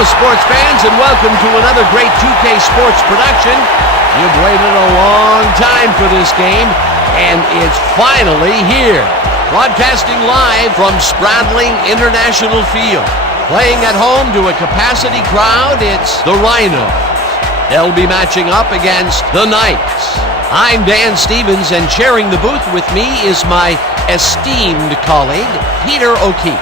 Hello, sports fans, and welcome to another great 2K Sports production. You've waited a long time for this game, and it's finally here. Broadcasting live from Spradling International Field. Playing at home to a capacity crowd, it's the Rhinos. They'll be matching up against the Knights. I'm Dan Stevens, and sharing the booth with me is my esteemed colleague, Peter O'Keefe.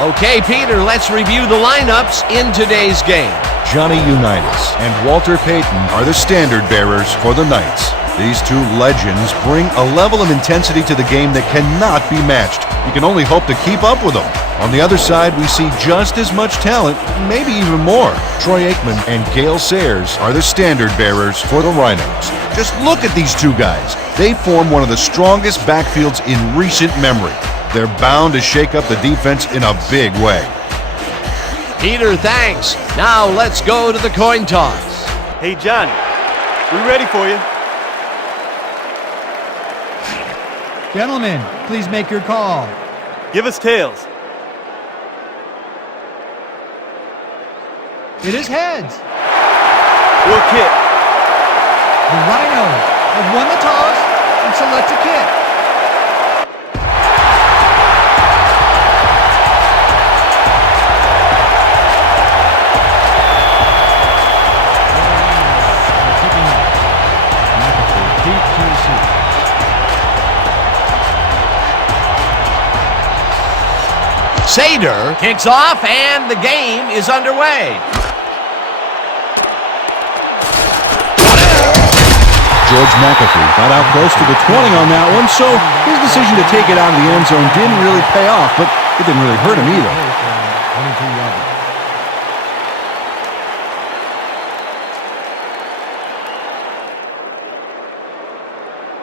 Okay, Peter, let's review the lineups in today's game. Johnny Unitas and Walter Payton are the standard bearers for the Knights. These two legends bring a level of intensity to the game that cannot be matched. You can only hope to keep up with them. On the other side, we see just as much talent, maybe even more. Troy Aikman and Gale Sayers are the standard bearers for the Rhinos. Just look at these two guys. They form one of the strongest backfields in recent memory. They're bound to shake up the defense in a big way. Peter, thanks. Now let's go to the coin toss. Hey, Johnny, we ready for you. Gentlemen, please make your call. Give us tails. It is heads. We'll kick. The Rhinos have won the toss and select a kick. Sader kicks off, and the game is underway. George McAfee got out close to the 20 on that one, so his decision to take it out of the end zone didn't really pay off, but it didn't really hurt him either.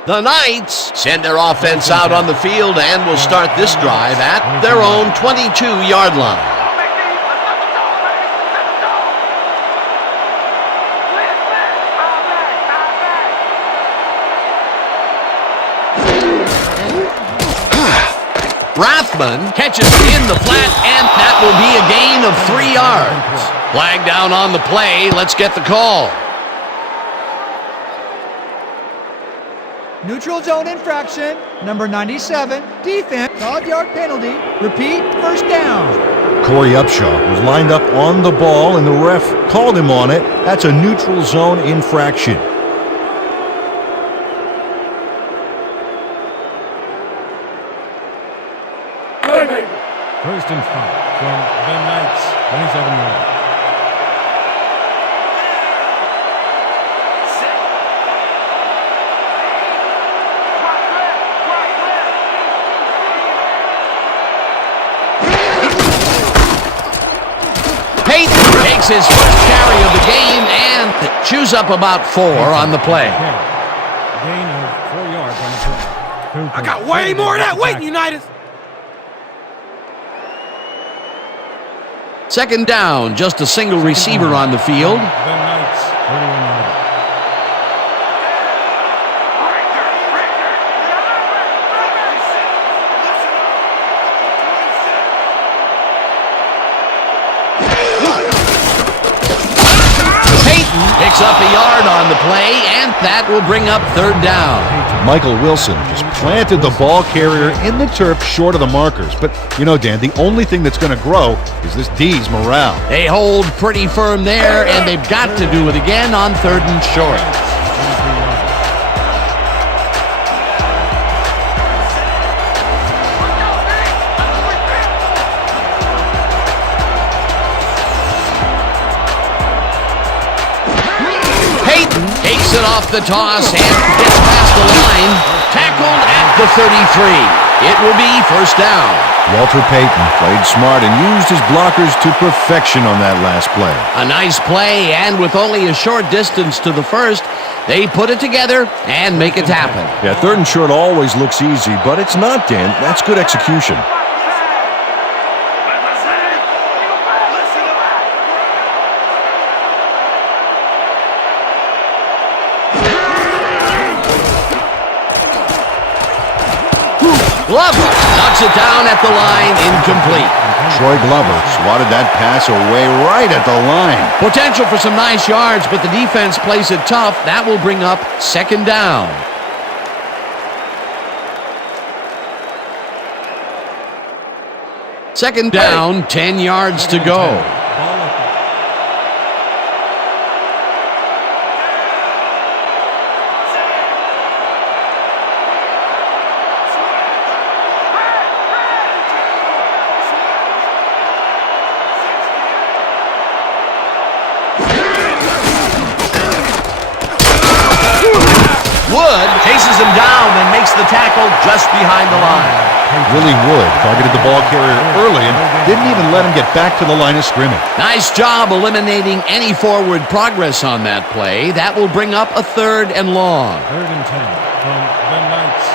The Knights send their offense out on the field and will start this drive at their own 22-yard line. Rathman catches in the flat, and that will be a gain of 3 yards. Flag down on the play. Let's get the call. Neutral zone infraction, number 97, defense, 5-yard penalty. Repeat, first down. Corey Upshaw was lined up on the ball, and the ref called him on it. That's a neutral zone infraction. First and 5 from the Knights, 27 yards. Payton takes his first carry of the game and chews up about 4 on the play. Gain of 4 yards on the play. I got way more of that waiting, Unitas. Second down, just a single receiver on the field. The Knights, 31 yards. Payton picks up a yard on the play, and that will bring up third down. Michael Wilson just planted the ball carrier in the turf short of the markers. But, you know, Dan, the only thing that's going to grow is this D's morale. They hold pretty firm there, and they've got to do it again on third and short. Payton takes it off the toss and gets past the line. Tackled at the 33. It will be first down. Walter Payton played smart and used his blockers to perfection on that last play. A nice play, and with only a short distance to the first, they put it together and make it happen. Yeah, third and short always looks easy, but it's not, Dan. That's good execution. Glover knocks it down at the line, incomplete. Troy Glover swatted that pass away right at the line. Potential for some nice yards, but the defense plays it tough. That will bring up second down. Second down, 10 yards to go. Wood chases him down and makes the tackle just behind the line. Willie Wood targeted the ball carrier early and didn't even let him get back to the line of scrimmage. Nice job eliminating any forward progress on that play. That will bring up a third and long. 3rd and 10 from the Knights.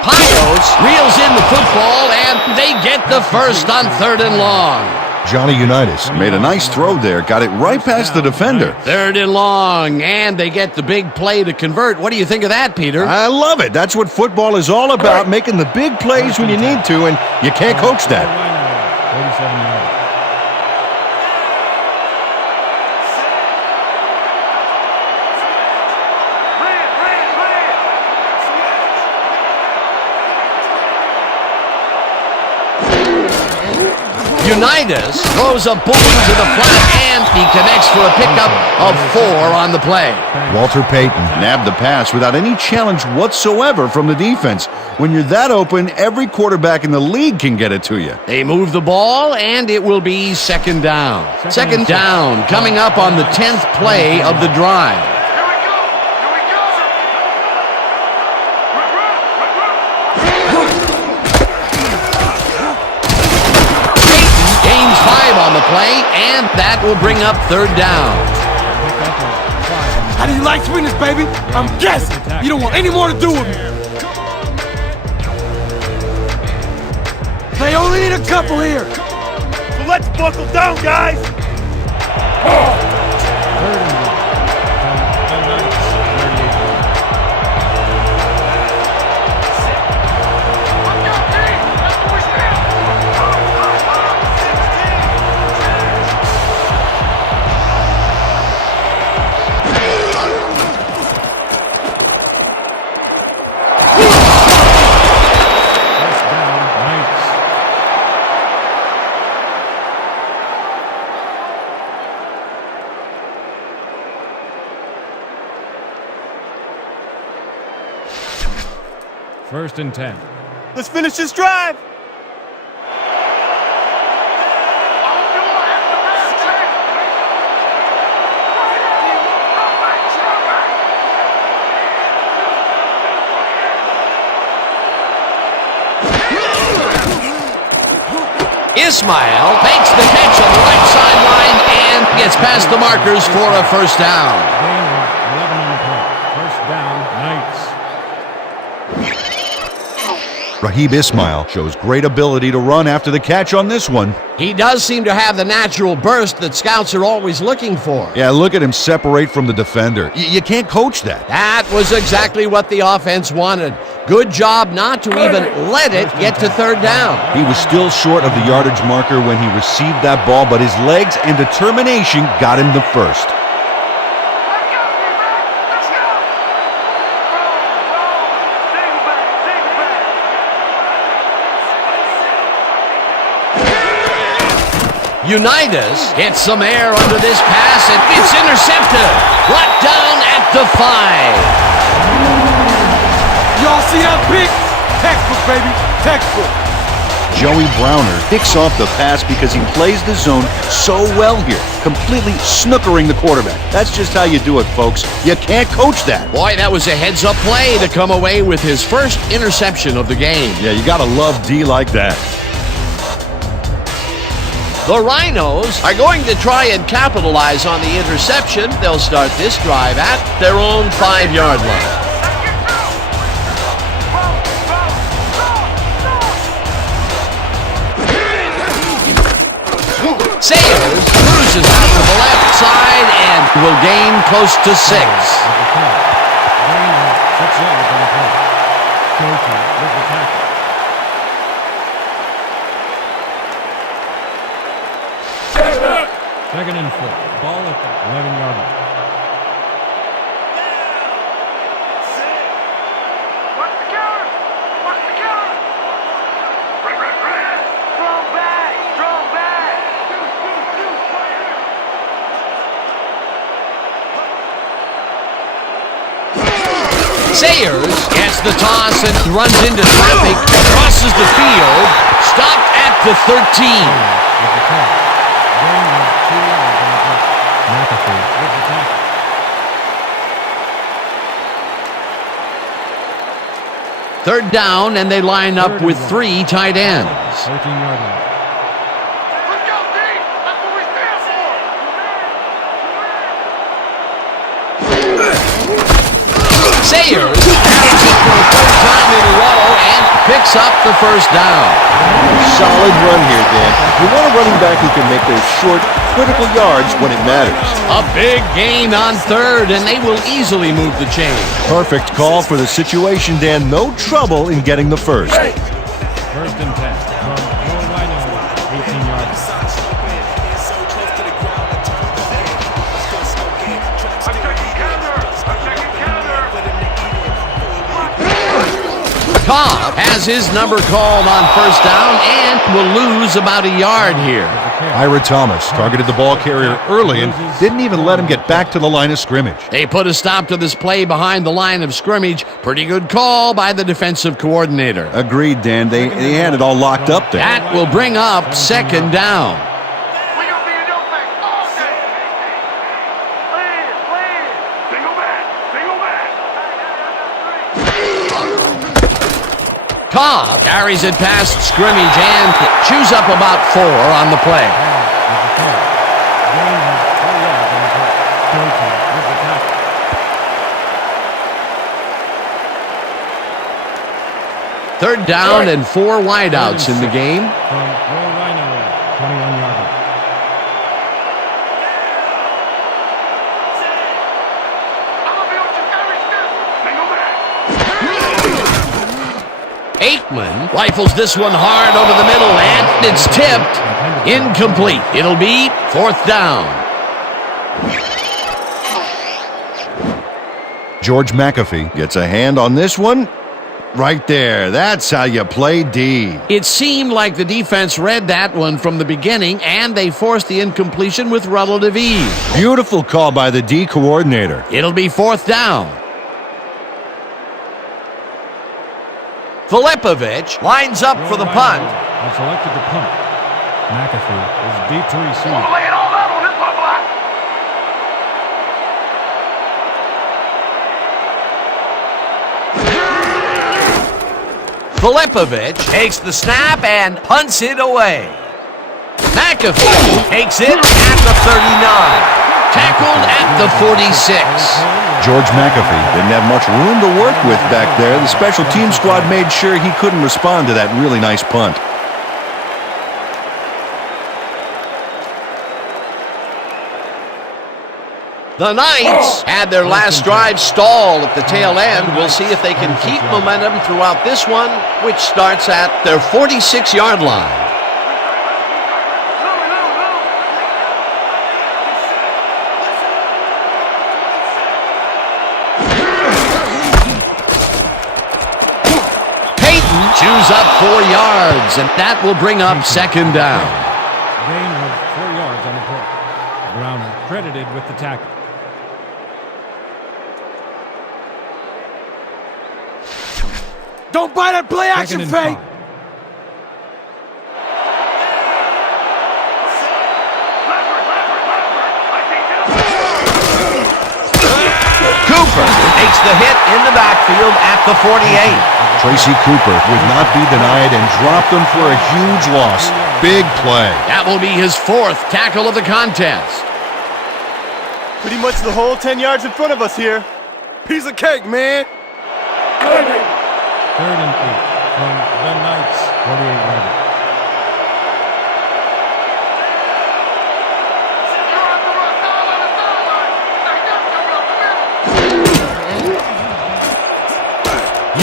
Pios reels in the football, and they get the first on 3rd and long. Johnny Unitas made a nice throw there, got it right past the defender. 3rd and long, and they get the big play to convert. What do you think of that, Peter? I love it. That's what football is all about, making the big plays when you need to, and you can't coach that. 37 yards. Unitas throws a boom to the flat, and he connects for a pickup of 4 on the play. Walter Payton nabbed the pass without any challenge whatsoever from the defense. When you're that open, every quarterback in the league can get it to you. They move the ball, and it will be second down. Second down coming up on the 10th play of the drive. On the play, and that will bring up 3rd down. How do you like sweetness, baby? I'm guessing you don't want any more to do with me. They only need a couple here. So let's buckle down, guys. 3rd and 1 from the Knights. 38 yards. First and 10. Let's finish this drive. Ismail makes the catch on the right sideline and gets past the markers for a first down. Gain of 11 on the play. First down, Knights. Raheem Ismail shows great ability to run after the catch on this one. He does seem to have the natural burst that scouts are always looking for. Yeah, look at him separate from the defender. You can't coach that. That was exactly what the offense wanted. Good job not to even let it get to 3rd down. He was still short of the yardage marker when he received that ball, but his legs and determination got him the first. Unitas gets some air under this pass, and it's intercepted. Brought down at the 5. Y'all see that pick? Textbook, baby. Textbook. Joey Browner picks off the pass because he plays the zone so well here, completely snookering the quarterback. That's just how you do it, folks. You can't coach that. Boy, that was a heads-up play to come away with his first interception of the game. Yeah, you gotta love D like that. The Rhinos are going to try and capitalize on the interception. They'll start this drive at their own 5-yard line. Sayers cruises out to the left side, and will gain close to 6. Gain of 6 yards on the play. Goatee with the tackle. Second and 4. Ball at the 11-yard line. Sayers gets the toss and runs into traffic, crosses the field, stopped at the 13. With the tackle. Gain of 2 yards on the play. McAfee with the tackle. Third down, and they line up with 3 tight ends. 13-yard line. Sayers carries it for the 3rd time in a row and picks up the first down. Solid run here, Dan. You want a running back who can make those short, critical yards when it matters. A big gain on 3rd, and they will easily move the chain. Perfect call for the situation, Dan. No trouble in getting the first. First and 10 from Rhinos, 18-yard line. Cobb has his number called on 1st down and will lose about a yard here. Ira Thomas targeted the ball carrier early and didn't even let him get back to the line of scrimmage. They put a stop to this play behind the line of scrimmage. Pretty good call by the defensive coordinator. Agreed, Dan. They had it all locked up there. That will bring up 2nd down. Cobb carries it past scrimmage and chews up about 4 on the play. Gain of 4 yards on the play. Goatee with the tackle. Third down and 4 wideouts in the game. From Rhino, 21-yard line. Aikman rifles this one hard over the middle, and it's tipped. Incomplete. It'll be 4th down. George McAfee gets a hand on this one. Right there. That's how you play D. It seemed like the defense read that one from the beginning, and they forced the incompletion with relative ease. Beautiful call by the D coordinator. It'll be 4th down. Filipovich lines up for the punt. Have selected the punt. McAfee is deep to receive. Filipovich takes the snap and punts it away. McAfee takes it at the 39. Tackled at the 46. George McAfee didn't have much room to work with back there. The special team squad made sure he couldn't respond to that really nice punt. The Knights had their last drive stalled at the tail end. We'll see if they can keep momentum throughout this one, which starts at their 46-yard line. Chews up 4 yards, and that will bring up 2nd down. Gain of 4 yards on the play. Browner credited with the tackle. Don't buy that play action fake. Cooper takes the hit in the backfield at the 48. Tracy Cooper would not be denied and dropped them for a huge loss. Big play. That will be his 4th tackle of the contest. Pretty much the whole 10 yards in front of us here. Piece of cake, man. 3rd and 8 from the Knights, 48-yard line.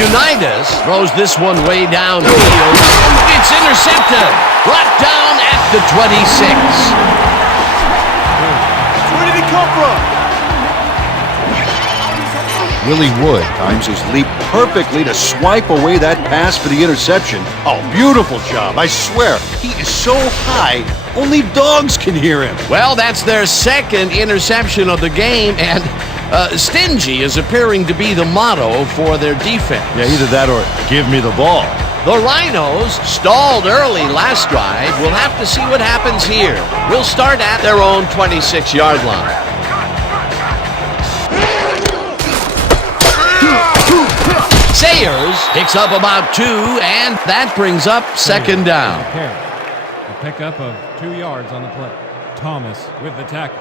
Unitas throws this one way downfield. It's intercepted. Brought down at the 26. Where did he come from? Willie Wood times his leap perfectly to swipe away that pass for the interception. Oh, beautiful job. I swear, he is so high, only dogs can hear him. Well, that's their second interception of the game, and stingy is appearing to be the motto for their defense. Yeah, either that or give me the ball. The Rhinos stalled early last drive. We'll have to see what happens here. We'll start at their own 26-yard line. Sayers picks up about 2, and that brings up second down. A pickup of 2 yards on the play. Thomas with the tackle.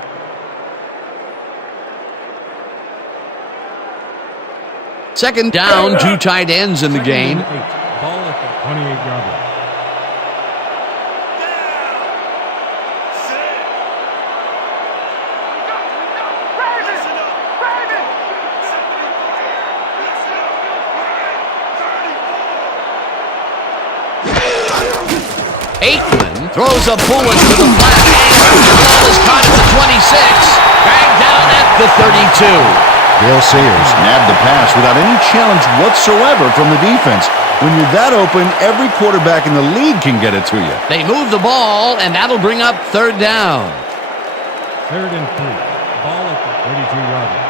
Second down, 2 tight ends in the game. Ball at the 28-yard line. Aikman throws a bullet to the flat, and the ball is caught at the 26, dragged down at the 32. Dale Sayers nabbed the pass without any challenge whatsoever from the defense. When you're that open, every quarterback in the league can get it to you. They move the ball, and that'll bring up third down. 3rd and 3. Ball at the 32-yard line.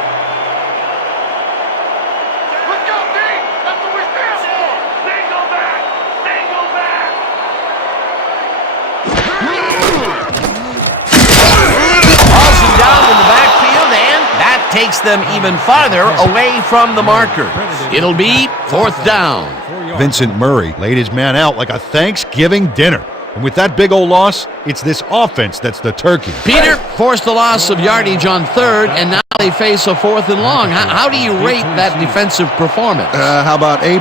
Let's go, D! That's what we stand for! Single back! Single back! Hauls him down in the backfield, and that takes them even farther away from the marker. It'll be 4th down. Vincent Murray laid his man out like a Thanksgiving dinner. And with that big old loss, it's this offense that's the turkey. Peter forced the loss of yardage on 3rd, and now they face a 4th and long. How do you rate that defensive performance? How about A+,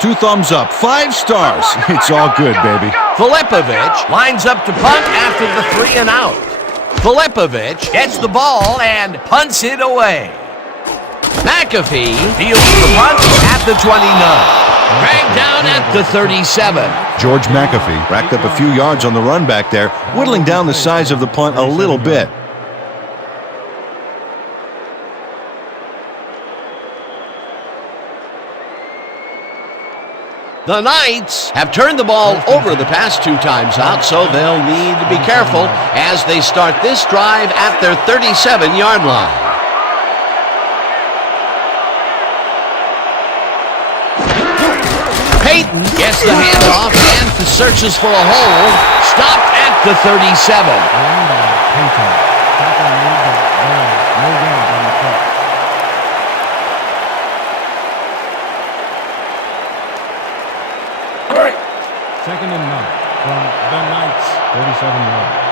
2 thumbs up, 5 stars. It's all good, baby. Filipovich lines up to punt after the 3 and out. Filipovich gets the ball and punts it away. McAfee fields the punt at the 29. Dragged down at the 37. George McAfee racked up a few yards on the run back there, whittling down the size of the punt a little bit. The Knights have turned the ball over the past 2 times out, so they'll need to be careful as they start this drive at their 37-yard line. Payton gets the handoff and searches for a hole. Stopped at the 37. Second and 9 from the Knights, 37 yards.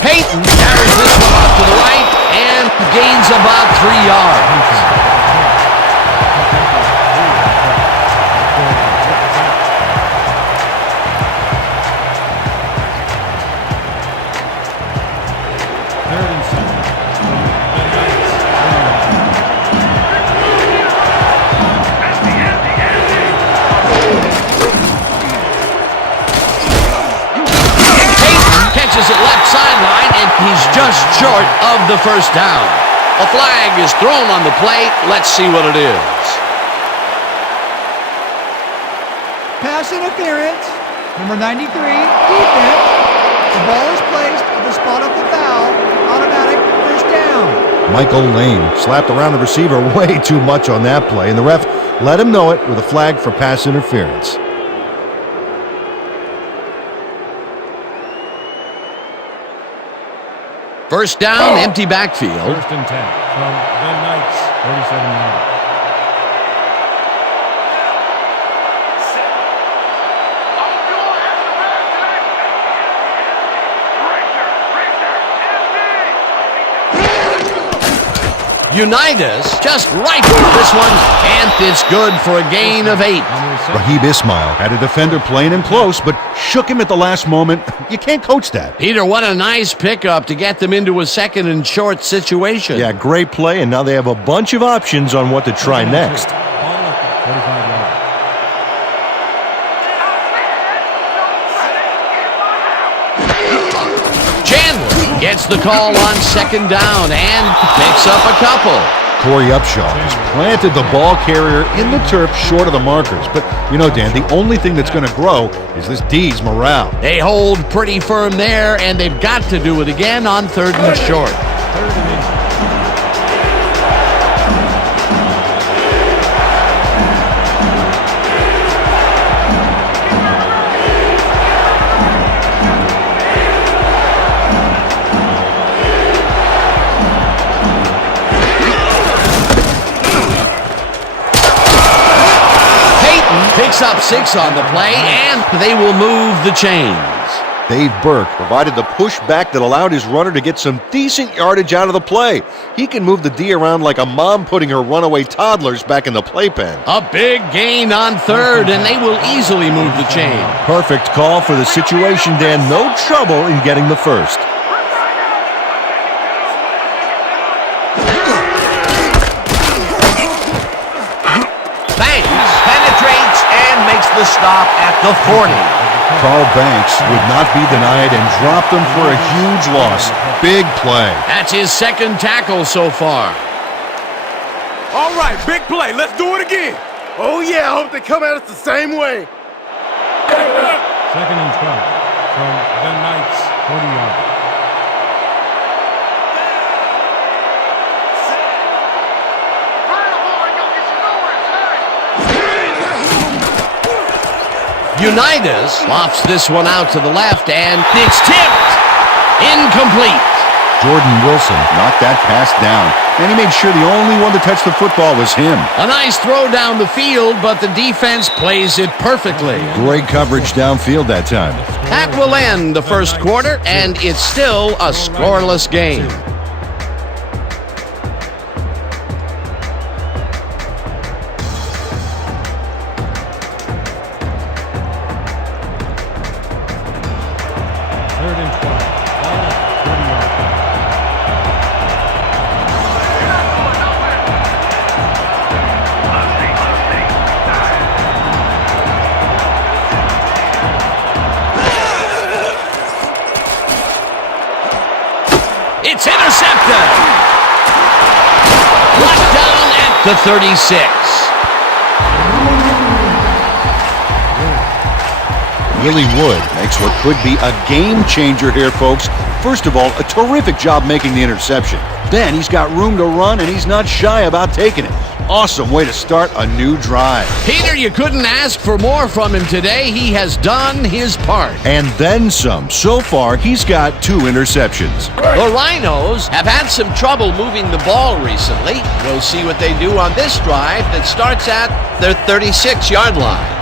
Payton carries this one off to the right and gains about 3 yards. Catches it left sideline, and he's just short of the first down. A flag is thrown on the plate. Let's see what it is. Pass interference, number 93, defense. The ball is placed at the spot of the foul. Automatic first down. Michael Lane slapped around the receiver way too much on that play, and the ref let him know it with a flag for pass interference. First down, empty backfield. 1st and 10 from the Knights, 37 yards. Unitas just rifled this one, and it's good for a gain of 8. Raheem Ismail had a defender playing him close, but shook him at the last moment. You can't coach that. Peter, what a nice pickup to get them into a second and short situation. Yeah, great play, and now they have a bunch of options on what to try next. 45 yards. Chandler gets the call on second down and picks up a couple. Corey Upshaw has planted the ball carrier in the turf short of the markers. But, you know, Dan, the only thing that's going to grow is this D's morale. They hold pretty firm there, and they've got to do it again on third and short. 3rd and 8. Picks up 6 on the play, and they will move the chains. Dave Burke provided the push back that allowed his runner to get some decent yardage out of the play. He can move the D around like a mom putting her runaway toddlers back in the playpen. A big gain on third, and they will easily move the chain. Perfect call for the situation, Dan. No trouble in getting the first. Banks penetrates and makes the stop at the 40. Carl Banks would not be denied and dropped them for a huge loss. Big play. That's his second tackle so far. All right, big play. Let's do it again. Oh, yeah, I hope they come at us the same way. 2nd and 12 from the Knights, 40 yards. Unitas lofts this one out to the left, and it's tipped. Incomplete. Jordan Wilson knocked that pass down, and he made sure the only one to touch the football was him. A nice throw down the field, but the defense plays it perfectly. Great coverage downfield that time. That will end the first quarter, and it's still a scoreless game. It's intercepted. Brought down at the 36. Willie Wood makes what could be a game changer here, folks. First of all, a terrific job making the interception. Then he's got room to run, and he's not shy about taking it. Awesome way to start a new drive. Peter, you couldn't ask for more from him today. He has done his part. And then some. So far, he's got 2 interceptions. The Rhinos have had some trouble moving the ball recently. We'll see what they do on this drive that starts at their 36-yard line.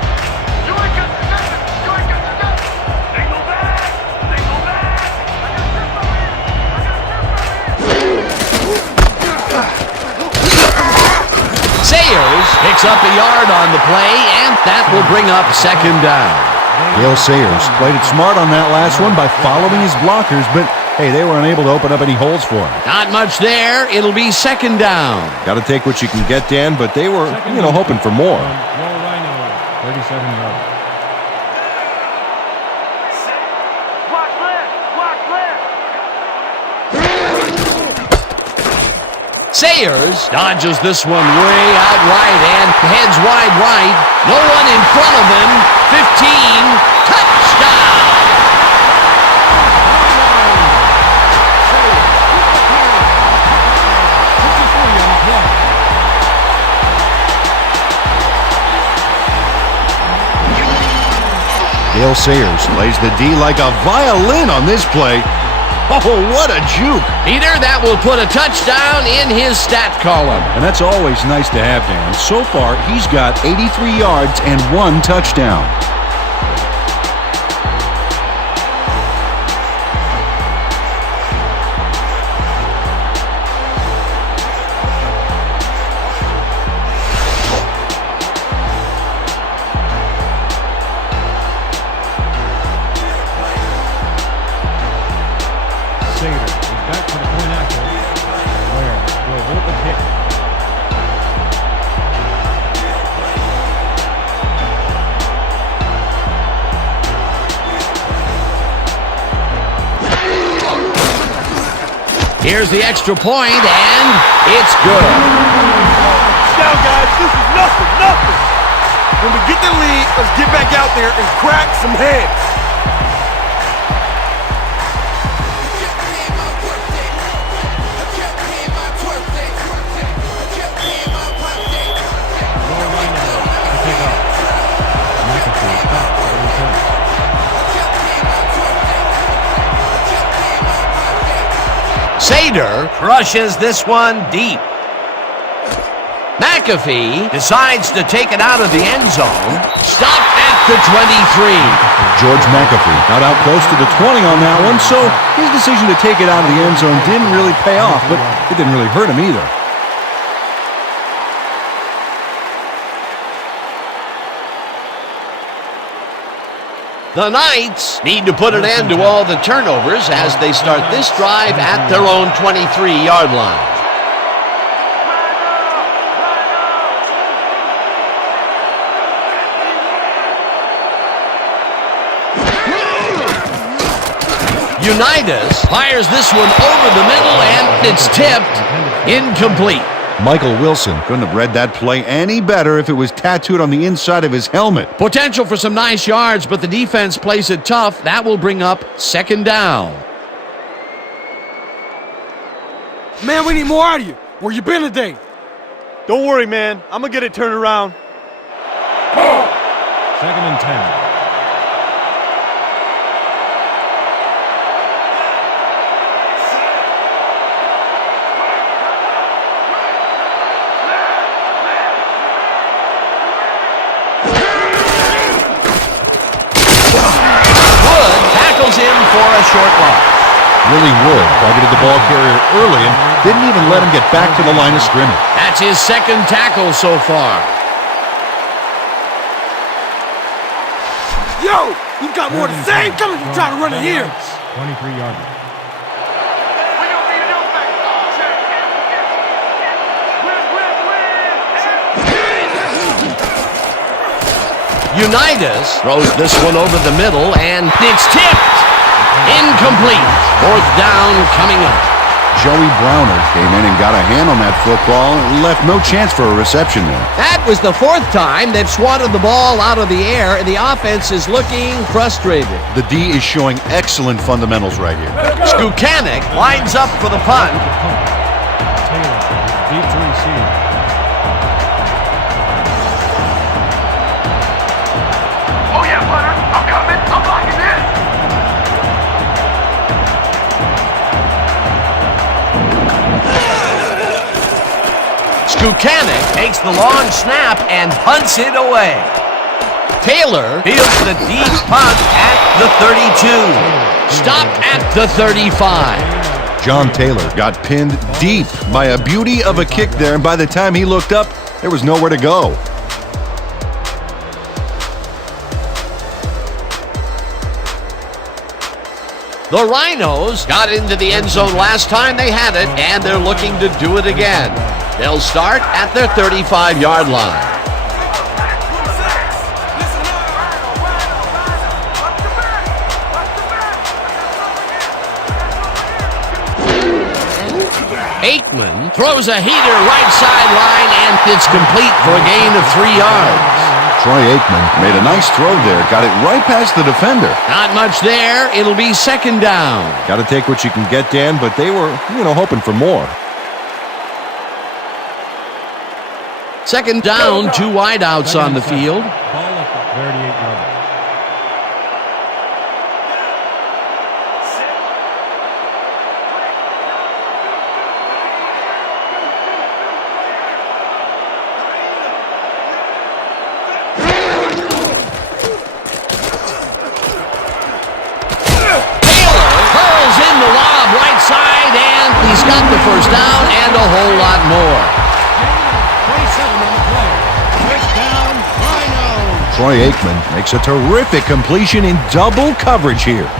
Sayers picks up a yard on the play, and that will bring up second down. Dale Sayers played it smart on that last one by following his blockers, but hey, they were unable to open up any holes for him. Not much there. It'll be second down. Got to take what you can get, Dan, but they were, hoping for more. Rhino, 37 yards. Sayers dodges this one way out right and heads wide right. No one in front of him. 15. Touchdown! Dale Sayers lays the D like a violin on this play. Oh, what a juke. Peter, that will put a touchdown in his stat column. And that's always nice to have, Dan. So far, he's got 83 yards and 1 touchdown. back to the point after. Where will hold the kick. Here's the extra point, and it's good. Down, guys. This is nothing. When we get the lead, let's get back out there and crack some heads. Sater crushes this one deep. McAfee decides to take it out of the end zone. Stopped at the 23. George McAfee got out close to the 20 on that one, so his decision to take it out of the end zone didn't really pay off, but it didn't really hurt him either. The Knights need to put an end to all the turnovers as they start this drive at their own 23-yard line. Unitas fires this one over the middle, and it's tipped incomplete. Michael Wilson couldn't have read that play any better if it was tattooed on the inside of his helmet. Potential for some nice yards, but the defense plays it tough. That will bring up second down. Man, we need more out of you. Where you been today? Don't worry, man. I'm going to get it turned around. 2nd and 10. In for a short loss. Willie Wood targeted the ball carrier early and didn't even let him get back to the line of scrimmage. That's his second tackle so far. Yo, you got more to say? Come on, you try to run it here. 23-yard. Unitas throws this one over the middle, and it's tipped. Incomplete. 4th down coming up. Joey Browner came in and got a hand on that football and left no chance for a reception there. That was the 4th time they've swatted the ball out of the air, and the offense is looking frustrated. The D is showing excellent fundamentals right here. Skukanic lines up for the punt. Taylor, deep to receive. Oh yeah, Butter. I'm coming. I'm locking in. Skukanic takes the long snap and punts it away. Taylor fields the deep punt at the 32. Stopped at the 35. John Taylor got pinned deep by a beauty of a kick there, and by the time he looked up, there was nowhere to go. The Rhinos got into the end zone last time they had it, and they're looking to do it again. They'll start at their 35-yard line. Aikman throws a heater right sideline, and it's complete for a gain of 3 yards. Troy Aikman made a nice throw there, got it right past the defender. Not much there. It'll be second down. Got to take what you can get, Dan, but they were, hoping for more. Second down, 2 wideouts on the field. Ball at the 38-yard line. He's got the first down and a whole lot more. 27 on the play. First down, Rhinos. Troy Aikman makes a terrific completion in double coverage here.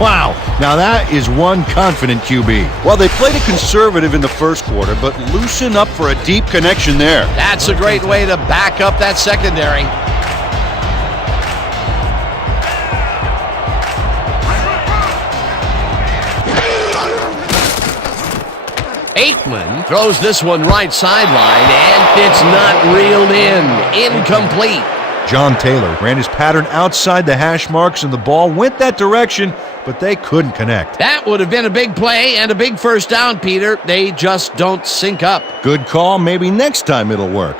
Wow, now that is one confident QB. Well, they played it conservative in the first quarter, but loosen up for a deep connection there. That's a great way to back up that secondary. Aikman throws this one right sideline, and it's not reeled in. Incomplete. John Taylor ran his pattern outside the hash marks, and the ball went that direction, but they couldn't connect. That would have been a big play and a big first down, Peter. They just don't sync up. Good call. Maybe next time it'll work.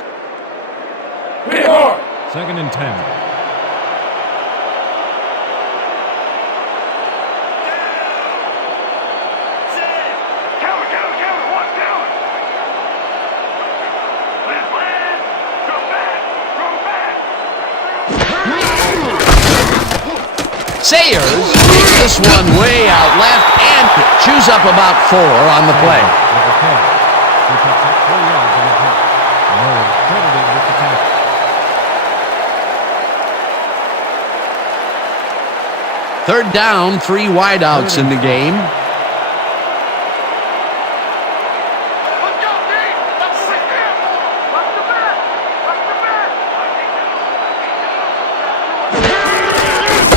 Second and 10. Sayers takes this one way out left and chews up about 4 on the play. With a catch. He picks up 4 yards on the play. Murray credited with the tackle. Third down, 3 wideouts in the game.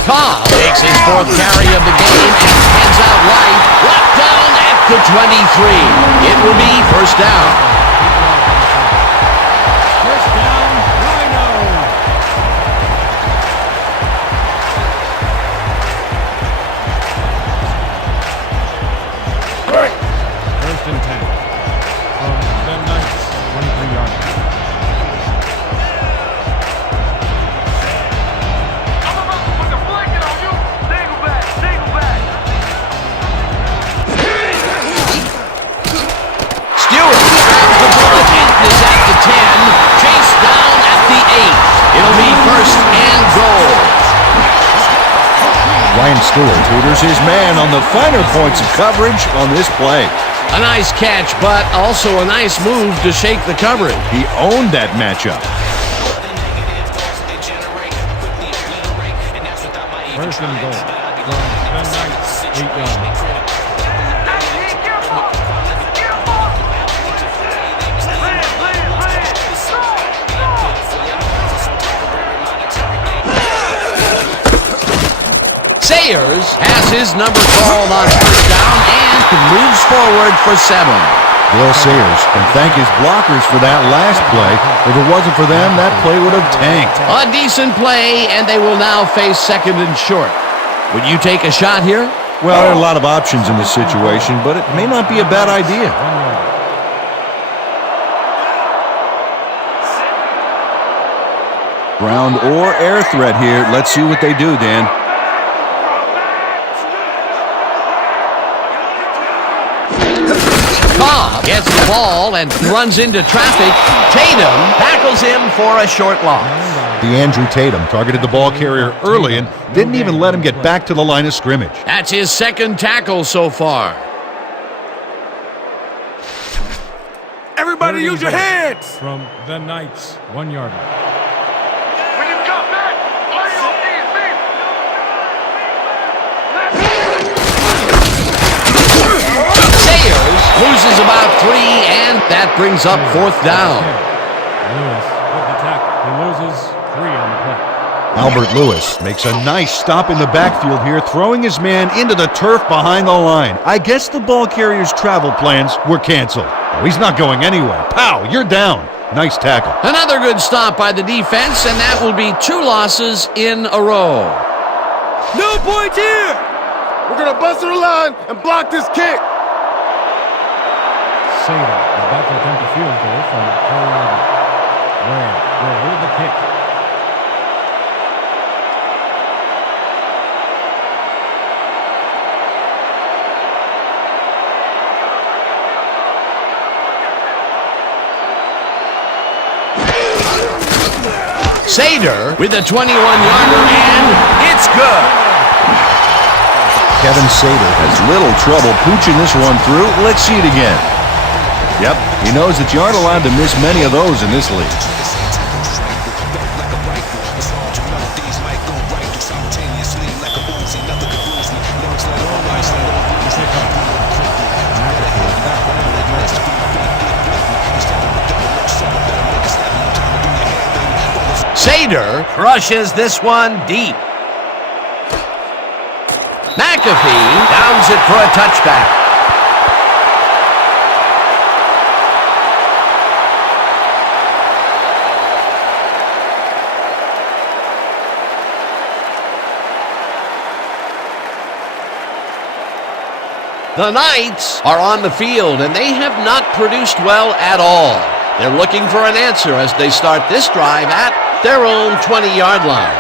Cobb takes his 4th carry of the game and heads out right. Brought down at the 23. It will be first down. First down, Rhinos. First and 10. From the Knights, 23 yards. Chase down at the 8. It'll be first and goal. Ryan Stewart tutors his man on the finer points of coverage on this play. A nice catch, but also a nice move to shake the coverage. He owned that matchup. First and goal. From the Knights, 8 yards. Sayers has his number called on first down and moves forward for 7. Bill Sayers can thank his blockers for that last play. If it wasn't for them, that play would have tanked. A decent play, and they will now face second and short. Would you take a shot here? Well, there are a lot of options in this situation, but it may not be a bad idea. 1 yard. Ground or air threat here. Let's see what they do, Dan. Cobb gets the ball and runs into traffic. Tatum tackles him for a short loss. DeAndre Tatum targeted the ball carrier early and didn't even let him get back to the line of scrimmage. That's his 2nd tackle so far. Everybody use your hands! From the Knights, 1 yard. When you come back, play your defense. Sayers loses about 3, and that brings up 4th down. Lewis with the tackle. He loses 3 on the play. Albert Lewis makes a nice stop in the backfield here, throwing his man into the turf behind the line. I guess the ball carrier's travel plans were canceled. Oh, he's not going anywhere. Pow, you're down. Nice tackle. Another good stop by the defense, and that will be 2 losses in a row. No points here! We're gonna bust through the line and block this kick! Sater about to attempt a field goal from the 4-yard line. Ware will hold the kick. Sater with a 21-yarder, and it's good. Kevin Sater has little trouble pooching this one through. Let's see it again. Yep, he knows that you aren't allowed to miss many of those in this league. Slater crushes this one deep. McAfee downs it for a touchback. The Knights are on the field, and they have not produced well at all. They're looking for an answer as they start this drive at their own 20-yard line.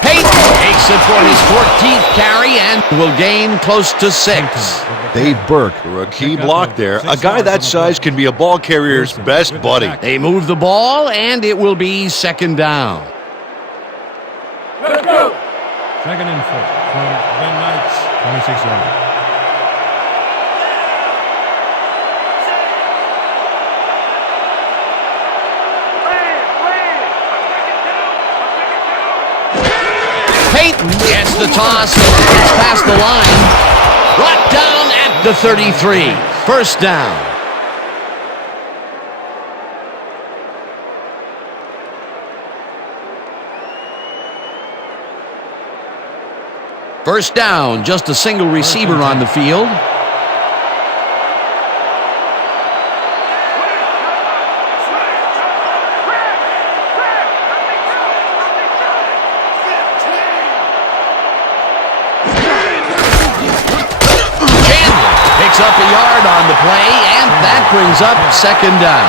Peyton takes it for his 14th carry and will gain close to 6. Dave Burke, for a key block there. A guy that size can be a ball carrier's best buddy. They move the ball, and it will be second down. Let's go. Second and 4 from the Knights. 26 yards. Peyton gets the toss and gets past the line. Brought down at the 33. First down. First down, just a single receiver on the field. Up a yard on the play, and that brings up second down.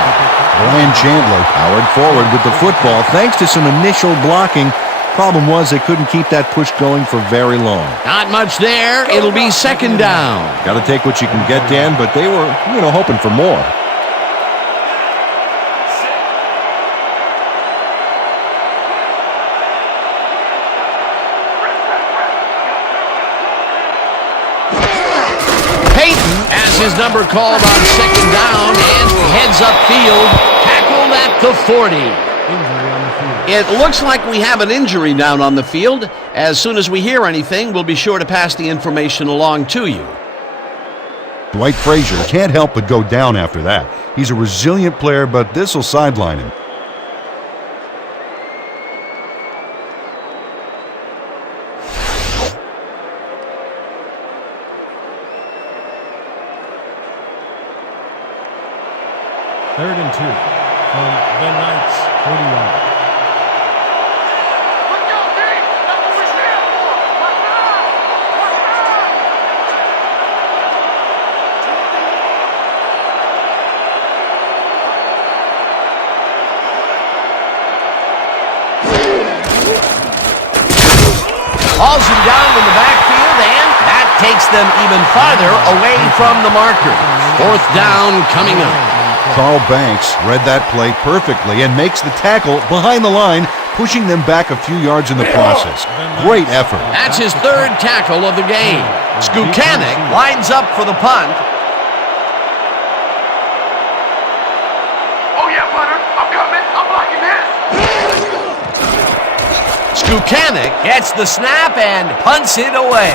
Brian Chandler powered forward with the football thanks to some initial blocking. Problem was they couldn't keep that push going for very long. Not much there. It'll be second down. Got to take what you can get, Dan, but they were, hoping for more. His number called on second down and heads upfield, tackled at the 40. It looks like we have an injury down on the field. As soon as we hear anything, we'll be sure to pass the information along to you. Dwight Frazier can't help but go down after that. He's a resilient player, but this will sideline him. Third and 2 from the Knights. 40 yards. Let's go, team. That's what we stand for. Let's ride. Let's ride. Hauls him down in the backfield, and that takes them even farther away from the marker. Fourth down coming up. Carl Banks read that play perfectly and makes the tackle behind the line, pushing them back a few yards in the process. Great effort. That's his third tackle of the game. Skukanik lines up for the punt. Oh, yeah, punter. I'm coming. I'm blocking this. Skukanik gets the snap and punts it away.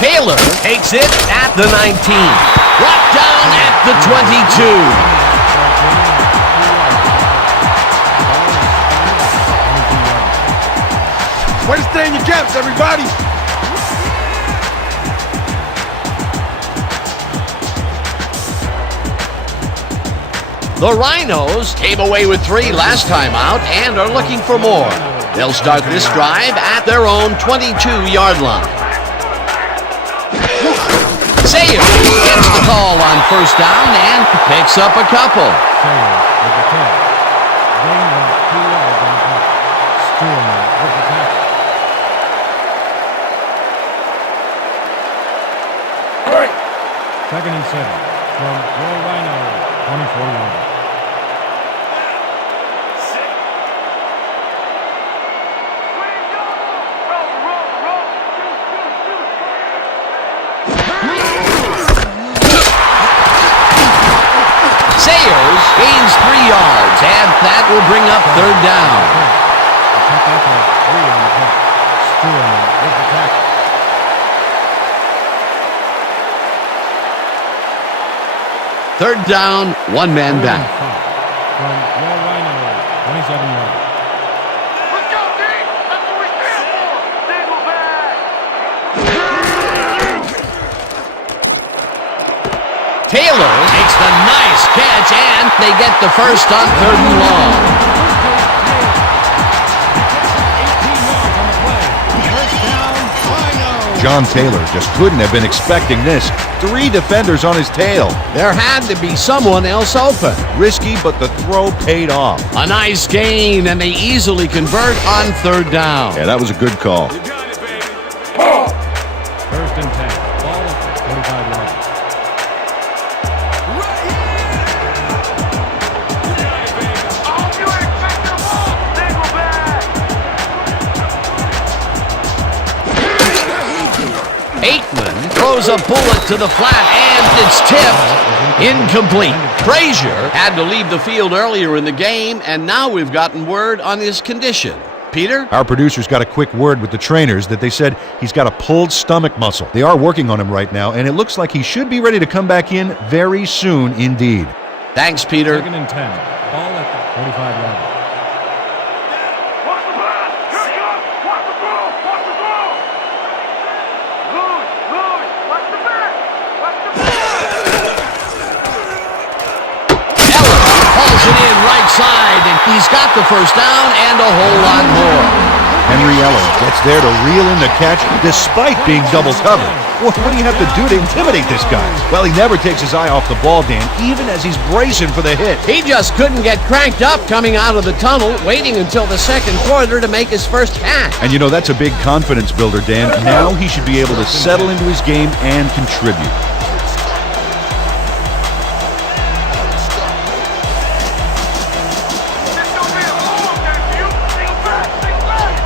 Taylor takes it at the 19. Brought down at the 22. Way to stay in your gaps, everybody. The Rhinos came away with 3 last time out and are looking for more. They'll start this drive at their own 22-yard line. Sayers gets the call on first down and picks up a couple. Sayers with the 10. Gain of 2 yards on the play. Stewart with the tackle. Second and 7 from your Rhinos. 24 yards. Sayers gains 3 yards, and that will bring up third down. 2 on that. With the tackle. Third down, one man back. From your Rhinos, 27 yards. Let's go, D! That's what we stand for! Single back! Taylor makes the nice catch, and they get the first on 3rd and long. 18 yards on the play. First down, Rhinos. John Taylor just couldn't have been expecting this. 3 defenders on his tail. There had to be someone else open. Risky, but the throw paid off. A nice gain, and they easily convert on 3rd down. Yeah, that was a good call. You got it, baby! First and 10. Ball at the 45 yards. Oh, you ain't expecting the ball! Single back! Aikman throws a bullet to the flat, and it's tipped. Incomplete. Frazier had to leave the field earlier in the game, and now we've gotten word on his condition. Peter? Our producers got a quick word with the trainers that they said he's got a pulled stomach muscle. They are working on him right now, and it looks like he should be ready to come back in very soon indeed. Thanks, Peter. 2nd and 10. Ball at the 45 yards. Watch the pass! Here it comes! Watch the throw! Watch the throw! Louis! Watch the back! Watch the back! Eller hauls it in right side, and he's got the first down and a whole lot more. Henry Eller gets there to reel in the catch despite being double covered. What do you have to do to intimidate this guy? Well, he never takes his eye off the ball, Dan, even as he's bracing for the hit. He just couldn't get cranked up coming out of the tunnel, waiting until the 2nd quarter to make his first catch. And you know, that's a big confidence builder, Dan. Now he should be able to settle into his game and contribute. This gonna be a ball game for you! Single back! Single back!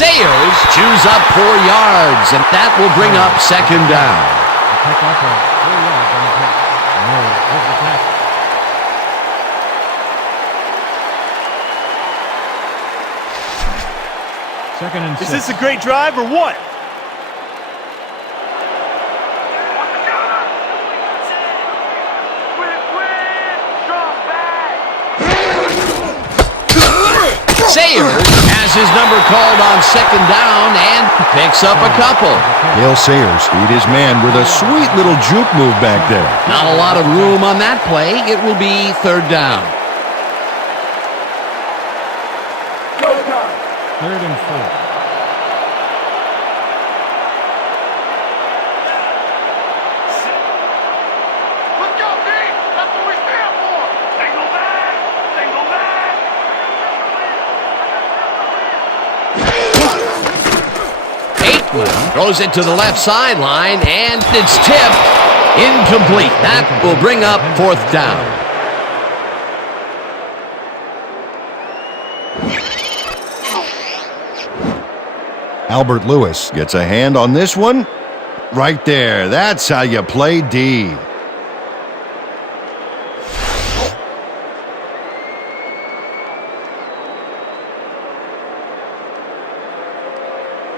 Sayers chews up 4 yards, and that will bring up 2nd down. Pick up a 4 yards on the play. No, with the tackle. Second and 6. Is this a great drive or what? Strong back! Sayers has his number called on 2nd down and picks up a couple. Dale Sayers beat his man with a sweet little juke move back there. Not a lot of room on that play. It will be 3rd down. 3rd and 4. Let's go, D! That's what we stand for! Single back! Single back! Aikman throws it to the left sideline, and it's tipped. Incomplete. That will bring up 4th down. Albert Lewis gets a hand on this one. Right there. That's how you play D.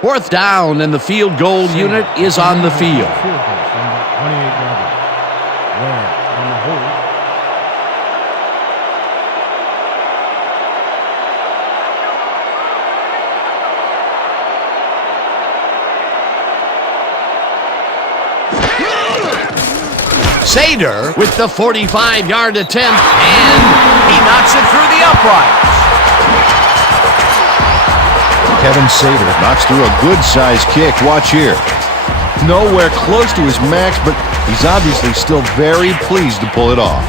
Fourth down, and the field goal unit is on the field. Field goal from the 28-yard line. Where on the hold. Sader with the 45-yard attempt, and he knocks it through the uprights. Kevin Sader knocks through a good-sized kick. Watch here. Nowhere close to his max, but he's obviously still very pleased to pull it off.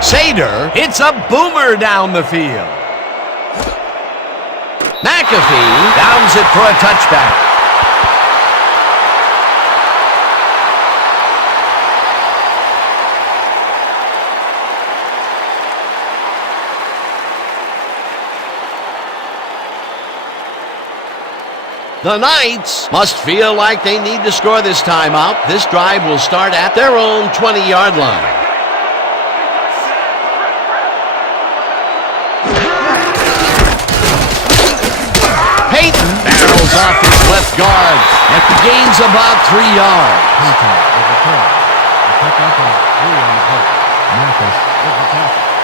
Sader hits a boomer down the field. McAfee downs it for a touchback. The Knights must feel like they need to score this timeout. This drive will start at their own 20-yard line. Payton barrels off his left guard and gains about 3 yards. Payton with the throw. The pick up of 3 on the play. Mathis with the tackle.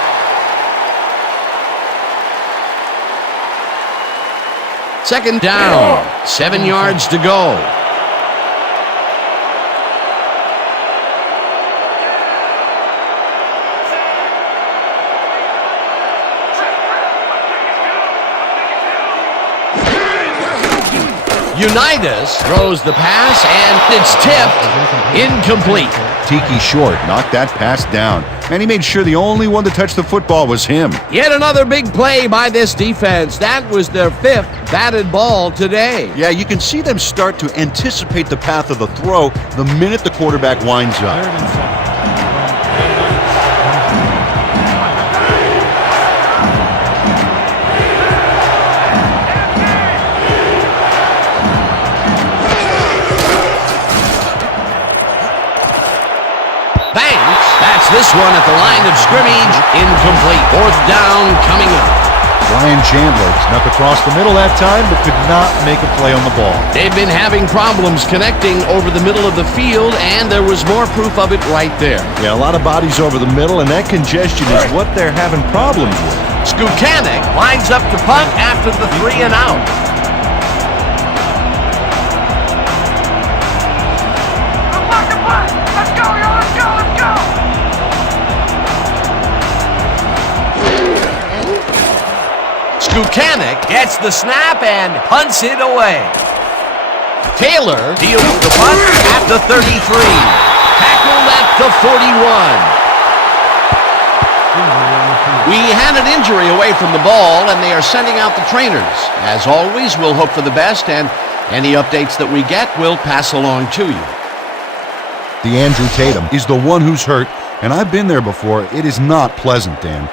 Second down, 7 yards to go. Unitas throws the pass, and it's tipped incomplete. Tiki Short knocked that pass down, and he made sure the only one to touch the football was him. Yet another big play by this defense. That was their 5th batted ball today. Yeah, you can see them start to anticipate the path of the throw the minute the quarterback winds up. 3rd and 7. This one at the line of scrimmage, incomplete. 4th down coming up. Brian Chandler snuck across the middle that time, but could not make a play on the ball. They've been having problems connecting over the middle of the field, and there was more proof of it right there. Yeah, a lot of bodies over the middle, and that congestion is what they're having problems with. Skukanek lines up to punt after the 3 and out. Let's go, yo, let's go, let's go! Skukanek gets the snap and punts it away. Taylor deals the punt at the 33. Tackled at the 41. We had an injury away from the ball, and they are sending out the trainers. As always, we'll hope for the best, and any updates that we get, we'll pass along to you. The Andrew Tatum is the one who's hurt, and I've been there before. It is not pleasant, Dan.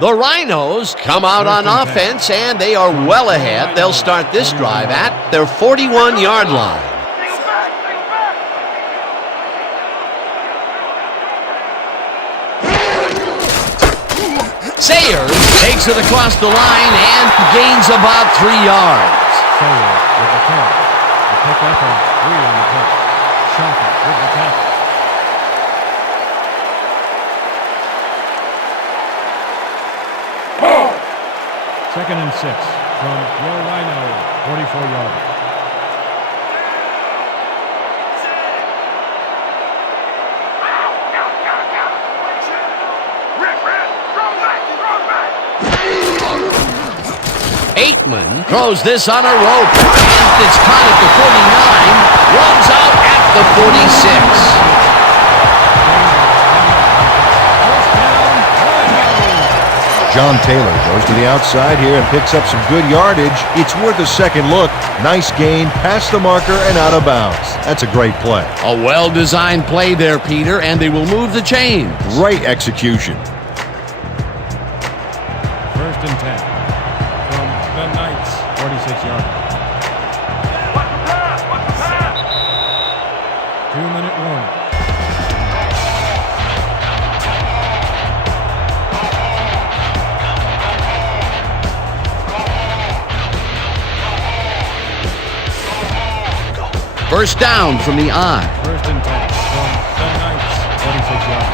The Rhinos come out on offense, and they are well ahead. They'll start this drive at their 41-yard line. Sayers takes it across the line and gains about 3 yards. Sayers with the throw. The pick up of 3 on the play. Shaka with the tackle. Second and 6 from your Rhino 44-yard. Aikman throws this on a rope, and it's caught at the 49, runs out at the 46. John Taylor goes to the outside here and picks up some good yardage. It's worth a second look. Nice gain, past the marker and out of bounds. That's a great play. A well-designed play there, Peter, and they will move the chains. Great execution. 1st and 10 from the Knights 46-yard. Watch the pass, watch the pass! 2-minute warning. First down from the I. 1st and 10 from the Knights 46-yard.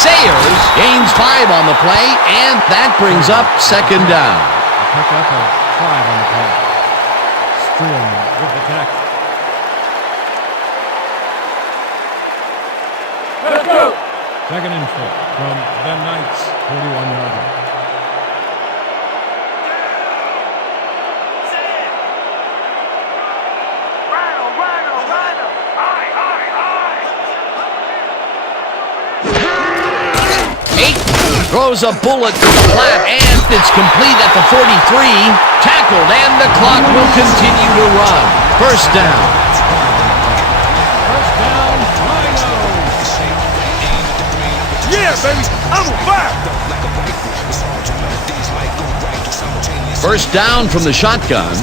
Sayers gains 5 on the play, and that brings up second down. A pickup of 5 on the play. Streelman with the tackle. Let's go! Second and 4 from the Knights 41-yard line. throws a bullet to the flat, and it's complete at the 43. Tackled, and the clock will continue to run. First down. First down, Rhinos. Yeah, baby, I'm on fire. First down from the shotgun.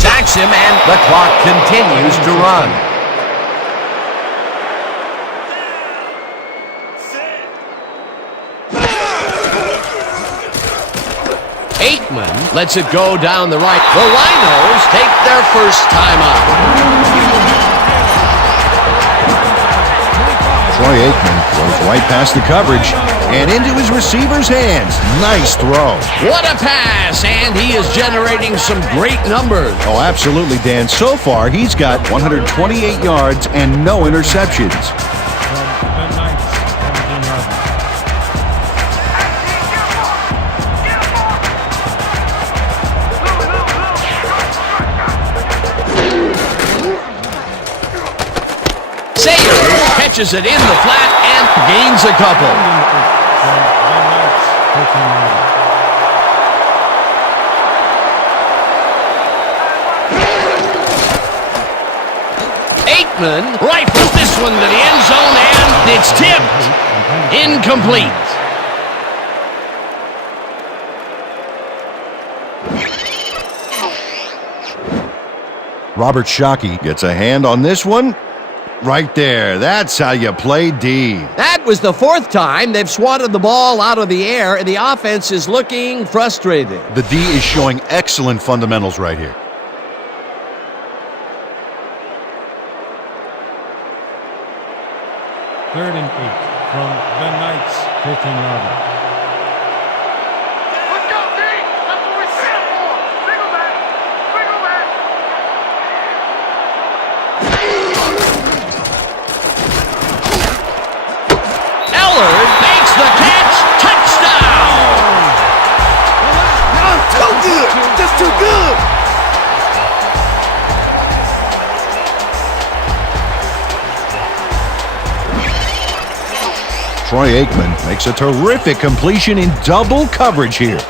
Sacks him, and the clock continues to run. Aikman lets it go down the right. The Rhinos take their first time out. Troy Aikman goes right past the coverage and into his receiver's hands. Nice throw. What a pass, and he is generating some great numbers. Oh, absolutely, Dan. So far, he's got 128 yards and no interceptions. From the Knights, 17 yards. Sayers catches it in the flat and gains a couple. From the Knights, 13 yards. Aikman rifles this one to the end zone, and it's tipped. Incomplete. Robert Shockey gets a hand on this one. Right there. That's how you play D. That was the fourth time they've swatted the ball out of the air, and the offense is looking frustrated. The D is showing excellent fundamentals right here. Third and 8 from the Knights, 15-yarder. Let's go, D! That's what we set for! Single back! Single back! Ellard makes the catch. Touchdown! Too good. Just too good. Troy Aikman makes a terrific completion in double coverage here.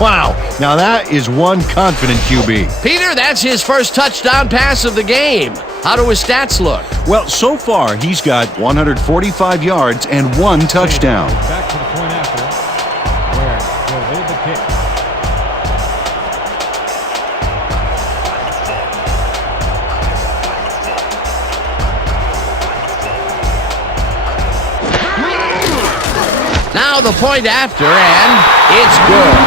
Wow, now that is one confident QB. Peter, that's his first touchdown pass of the game. How do his stats look? Well, so far he's got 145 yards and 1 touchdown. Back to the point after, where he'll hold the kick. Now the point after, and it's good.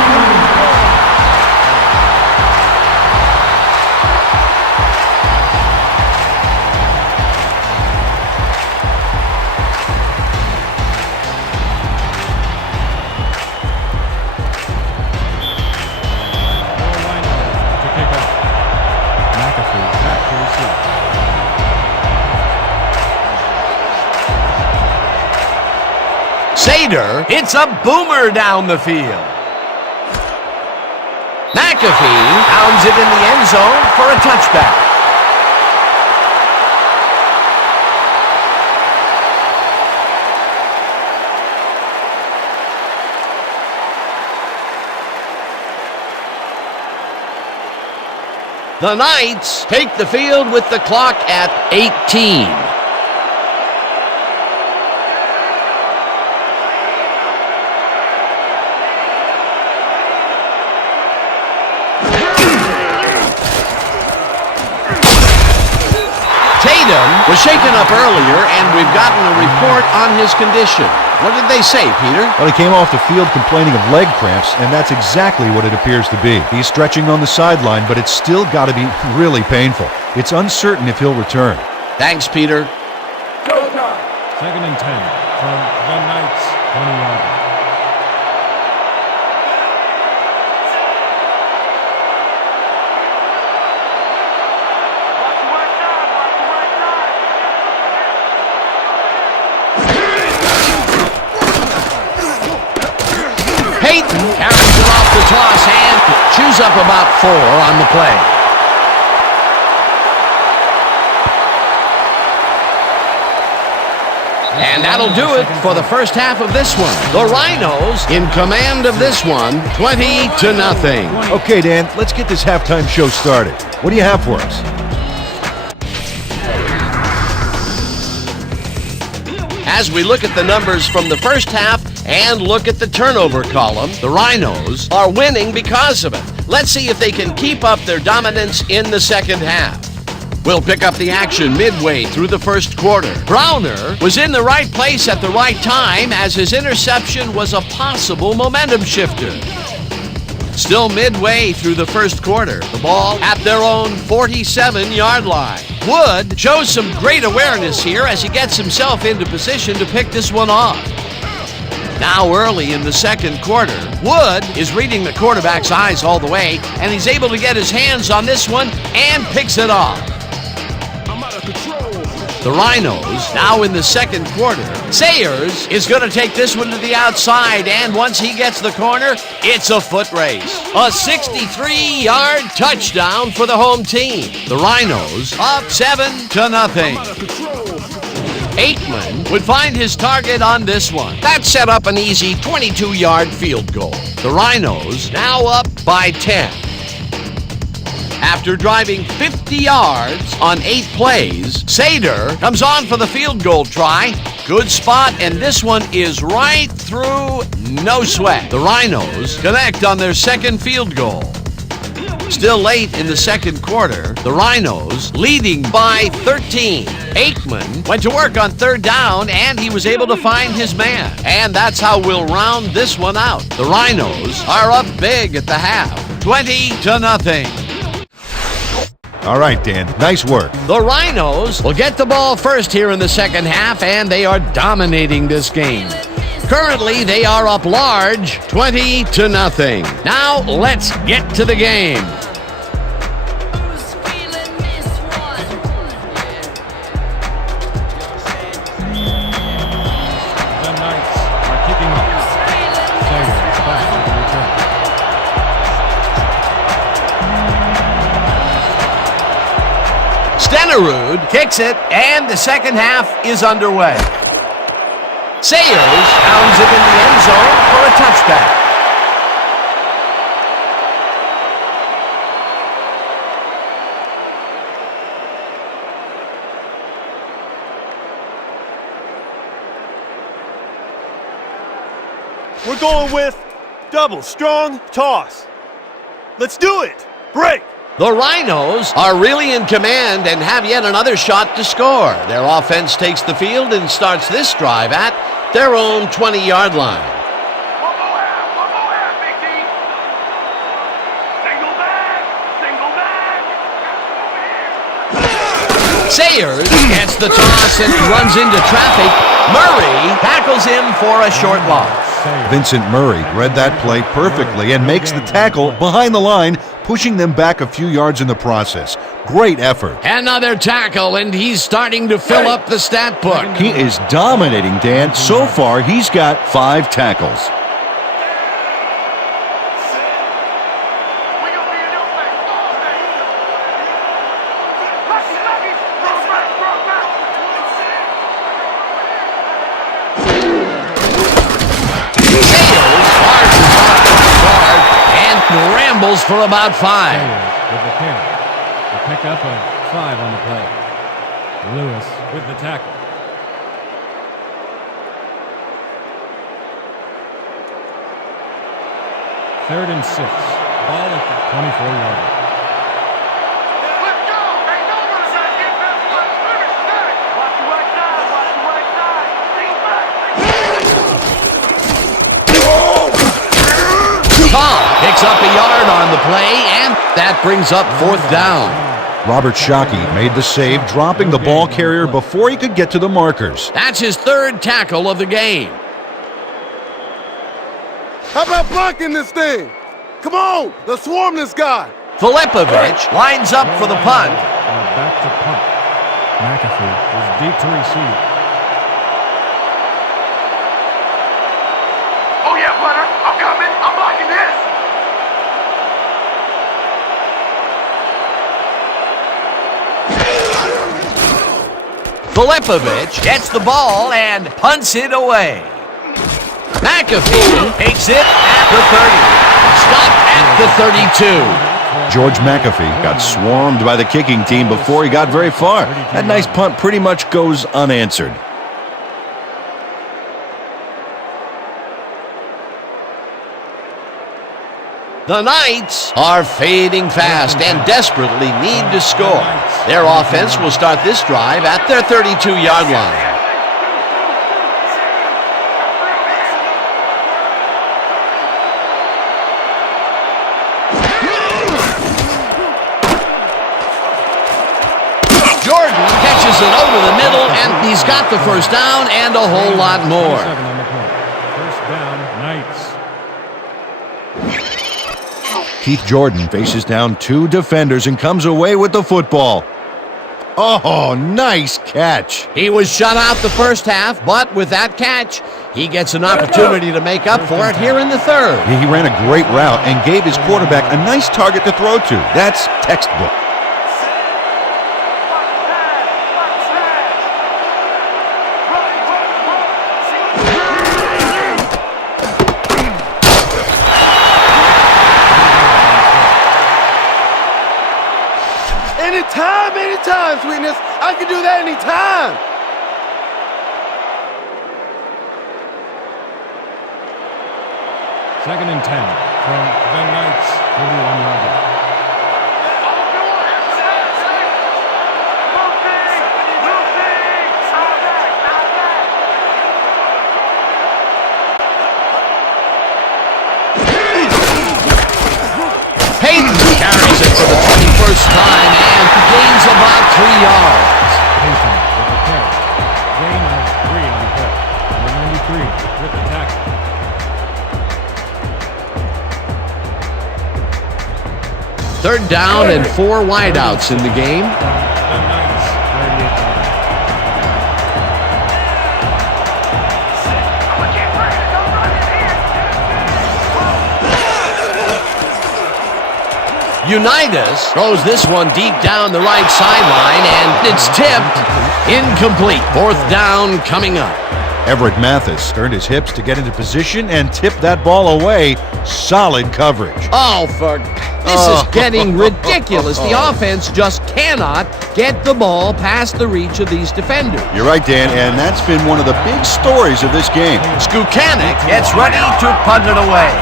To kick off. McAfee back to receive. Sader, it's a boomer down the field. McAfee pounds it in the end zone for a touchback. The Knights take the field with the clock at 18. Tatum was shaken up earlier, and we've gotten a report on his condition. What did they say, Peter? Well, he came off the field complaining of leg cramps, and that's exactly what it appears to be. He's stretching on the sideline, but it's still got to be really painful. It's uncertain if he'll return. Thanks, Peter. Second and 10 from the Knights, 20-yarder. Watch the right side! Watch the right side! Peyton carries it off the toss and chews up about 4 on the play. And that'll do it for the first half of this one. The Rhinos in command of this one, 20-0. Okay, Dan, let's get this halftime show started. What do you have for us? As we look at the numbers from the first half and look at the turnover column, the Rhinos are winning because of it. Let's see if they can keep up their dominance in the second half. We'll pick up the action midway through the first quarter. Browner was in the right place at the right time as his interception was a possible momentum shifter. Still midway through the first quarter, the ball at their own 47-yard line. Wood shows some great awareness here as he gets himself into position to pick this one off. Now early in the second quarter, Wood is reading the quarterback's eyes all the way, and he's able to get his hands on this one and picks it off. The Rhinos now in the second quarter. Sayers is going to take this one to the outside, and once he gets the corner, it's a foot race. A 63-yard touchdown for the home team. The Rhinos up 7-0. Aikman would find his target on this one. That set up an easy 22-yard field goal. The Rhinos now up by 10. After driving 50 yards on 8 plays, Sader comes on for the field goal try. Good spot, and this one is right through, no sweat. The Rhinos connect on their second field goal. Still late in the second quarter, the Rhinos leading by 13. Aikman went to work on third down, and he was able to find his man. And that's how we'll round this one out. The Rhinos are up big at the half, 20-0. All right, Dan, nice work. The Rhinos will get the ball first here in the second half, and they are dominating this game. Currently, they are up large, 20-0. Now, let's get to the game. The Knights are kicking off. Sayers back to the return. Stenerud kicks it, and the second half is underway. Sayers pounds it in the end zone for a touchback. We're going with double strong toss. Let's do it. Break. The Rhinos are really in command and have yet another shot to score. Their offense takes the field and starts this drive at their own 20-yard line. One more half, big team. Single back. Sayers gets the toss and runs into traffic. Murray tackles him for a short loss. Vincent Murray read that play perfectly and makes the tackle behind the line, pushing them back a few yards in the process. Great effort. Another tackle, and he's starting to fill up the stat book. He is dominating, Dan. So far, he's got 5 tackles. We gonna be in your face all day. Lucky, throw back. Sayers barges off the guard and rambles for about 5. Sayers with the carry. The pickup of 5 on the play. Lewis with the tackle. Third and 6. Ball at the 24-yard line. Let's go. Ain't no one trying to get back. Let's finish. Watch the right side. Tom picks up a yard on the play, and that brings up 4th down. Robert Shockey made the save, dropping the ball carrier before he could get to the markers. That's his 3rd tackle of the game. How about blocking this thing? Come on, let's swarm this guy. Filipovich lines up for the punt. Back to punt. McAfee is deep to receive. Oh yeah, punter. I'm coming. I'm blocking this. Popovich gets the ball and punts it away. McAfee takes it at the 30. Stopped at the 32. George McAfee got swarmed by the kicking team before he got very far. That nice punt pretty much goes unanswered. The Knights are fading fast and desperately need to score. Their offense will start this drive at their 32-yard line. Jordan catches it over the middle, and he's got the first down and a whole lot more. First down, Knights. Keith Jordan faces down two defenders and comes away with the football. Oh, nice catch. He was shut out the first half, but with that catch, he gets an opportunity to make up for it here in the third. He ran a great route and gave his quarterback a nice target to throw to. That's textbook. Anytime, sweetness. I can do that anytime. Second and 10 from the Knights, 41-yard. Payton carries it for the 21st time and gains about 3 yards. Payton with the carry. Gain of 3 on the play. Number 93 with the tackle. Third down and 4 wideouts in the game. The Knights, 38-yard. Unitas throws this one deep down the right sideline, and it's tipped. Incomplete. Fourth down coming up. Everett Mathis turned his hips to get into position and tipped that ball away. Solid coverage. Oh, this is getting ridiculous. The offense just cannot get the ball past the reach of these defenders. You're right, Dan, and that's been one of the big stories of this game. Skukanik gets ready to punt it away.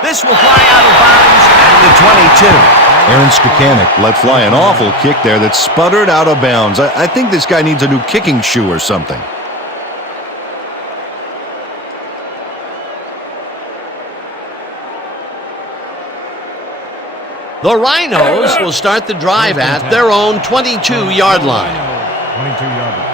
This will fly out of bounds at the 22. Aaron Skukanik let fly an awful kick there that sputtered out of bounds. I think this guy needs a new kicking shoe or something. The Rhinos will start the drive at their own 22-yard line. 22-yard line.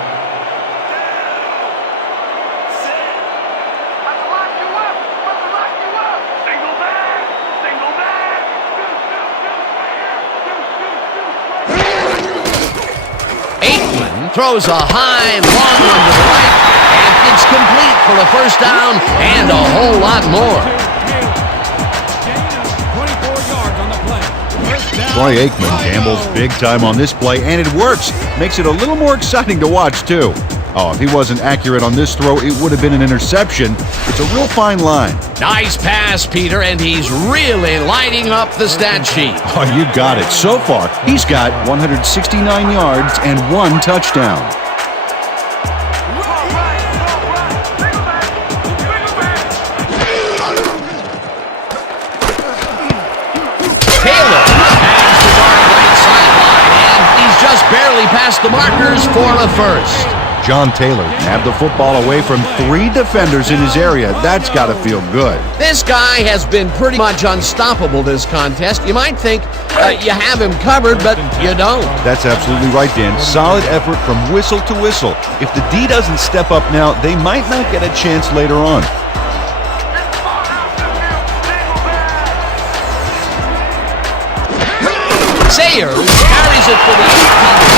Throws a high, long one to the right, and it's complete for a first down and a whole lot more. Gain of 24 yards on the play. First down. Troy Aikman gambles big time on this play, and it works. Makes it a little more exciting to watch, too. Oh, if he wasn't accurate on this throw, it would have been an interception. It's a real fine line. Nice pass, Peter, and he's really lighting up the stat sheet. Oh, you got it. So far, he's got 169 yards and 1 touchdown. Taylor hangs the guard right sideline, and he's just barely past the markers for a first. John Taylor nabbed the football away from 3 defenders in his area. That's got to feel good. This guy has been pretty much unstoppable this contest. You might think you have him covered, but you don't. That's absolutely right, Dan. Solid effort from whistle to whistle. If the D doesn't step up now, they might not get a chance later on. Sayers carries it for the 18-9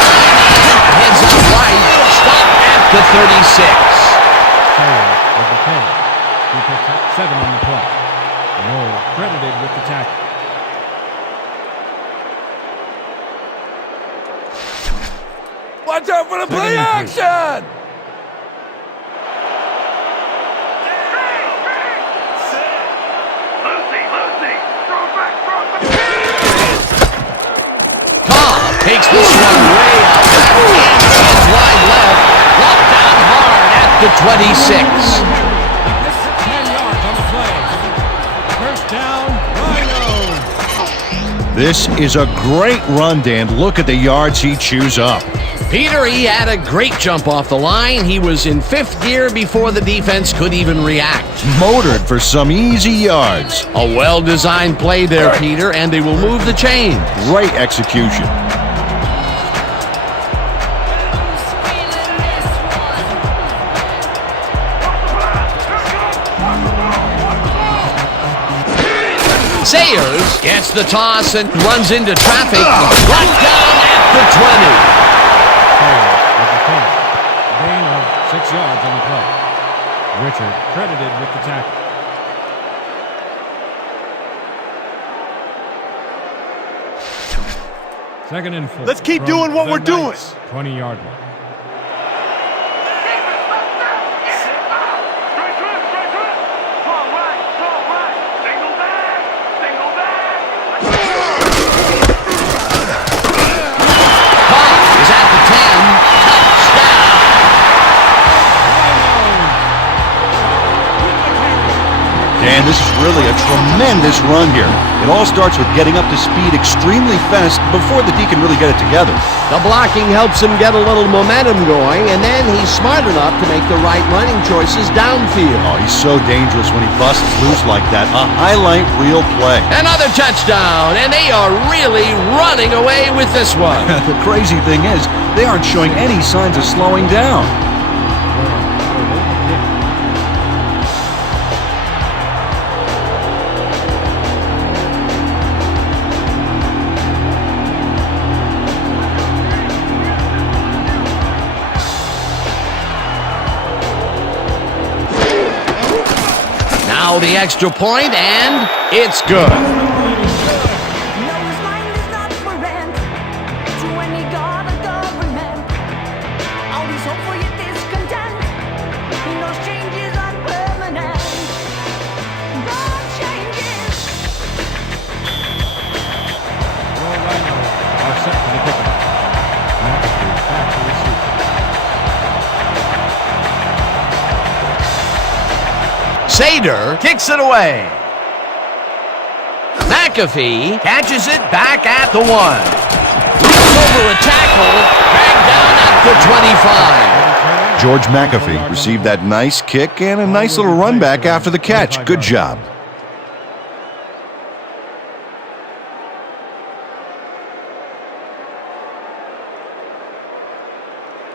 and heads out right. Stop at the 36. Sayers with the carry. He picks Watch out for the play action! Cobb takes this one way out. And wide left. Brought down hard at the 26. 10 yards on the play. First down, Rhinos. This is a great run, Dan. Look at the yards he chews up. Peter, he had a great jump off the line. He was in fifth gear before the defense could even react. Motored for some easy yards. A well-designed play there, Peter, and they will move the chain. Great execution. Sayers gets the toss and runs into traffic. Brought down at the 20. With the punt. Gain of 6 yards on the play. Richard credited with the tackle. Second and 4. Let's keep from doing what the we're doing. 20-yard line. Dan, this is really a tremendous run here. It all starts with getting up to speed extremely fast before the D can really get it together. The blocking helps him get a little momentum going, and then he's smart enough to make the right running choices downfield. Oh, he's so dangerous when he busts loose like that. A highlight reel play. Another touchdown, and they are really running away with this one. The crazy thing is, they aren't showing any signs of slowing down. Now the extra point, and it's good. Sader kicks it away. McAfee catches it back at the 1. Runs over a tackle, dragged down at the 25. George McAfee received that nice kick and a nice little run back after the catch. Good job.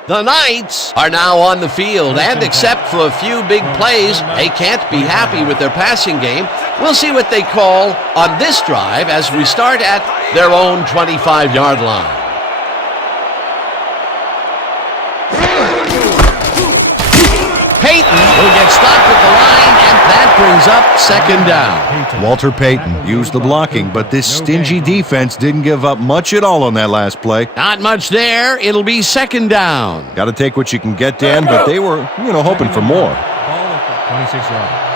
The Knights are now on the field, and except for a few big plays, they can't be happy with their passing game. We'll see what they call on this drive as we start at their own 25-yard line. Payton will get stopped at the line, and that brings up second down. Walter Payton used the blocking, but this stingy defense didn't give up much at all on that last play. Not much there. It'll be second down. Got to take what you can get, Dan, but they were, hoping for more. Ball at the 26-yard.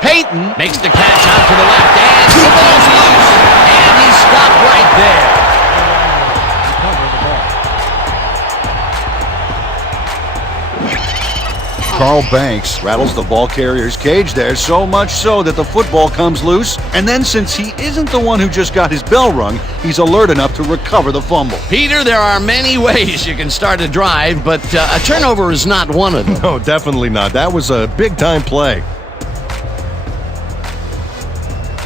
Payton makes the catch out to the left, and the ball's loose, and he's stopped right there. Carl Banks rattles the ball carrier's cage there, so much so that the football comes loose, and then since he isn't the one who just got his bell rung, he's alert enough to recover the fumble. Peter, there are many ways you can start a drive, but a turnover is not one of them. No, definitely not. That was a big-time play.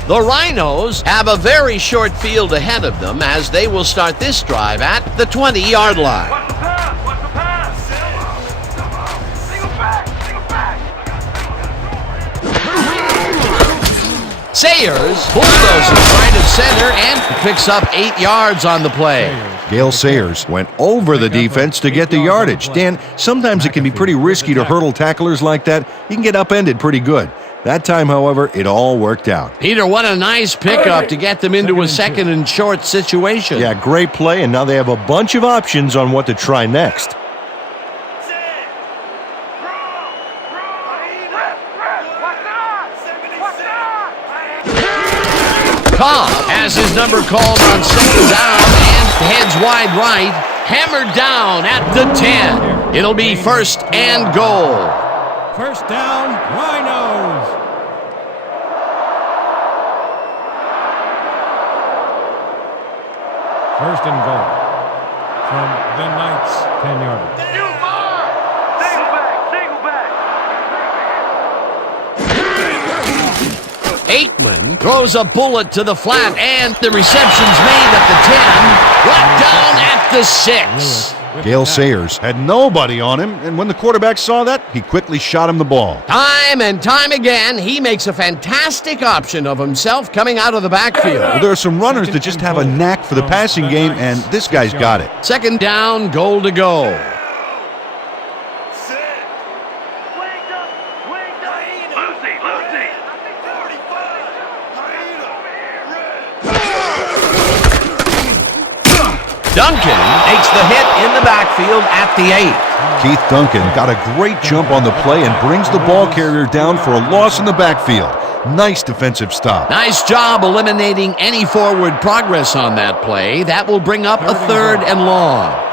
The Rhinos have a very short field ahead of them as they will start this drive at the 20-yard line. Watch the pass! Watch the pass! Single back! Sayers bulldozes right of center and picks up 8 yards on the play. Sayers Gale Sayers went over the defense to get the yardage. Dan, sometimes it can be pretty risky to hurdle tacklers like that. You can get upended pretty good. That time, however, it all worked out. Peter, what a nice pickup to get them into a second and short situation. Yeah, great play, and now they have a bunch of options on what to try next. Cobb has his number called on second down and heads wide right, hammered down at the 10. It'll be first and goal. First down, Rhinos. First and goal from the Knights, 10-yarder. Aikman throws a bullet to the flat, and the reception's made at the 10, brought down at the 6. Gale Sayers had nobody on him, and when the quarterback saw that, he quickly shot him the ball. Time and time again, he makes a fantastic option of himself coming out of the backfield. Well, there are some runners that just have a knack for the passing game, and this guy's got it. Second down, goal to go. Duncan makes the hit in the backfield at the 8. Keith Duncan got a great jump on the play and brings the ball carrier down for a loss in the backfield. Nice defensive stop. Nice job eliminating any forward progress on that play. That will bring up a third and long.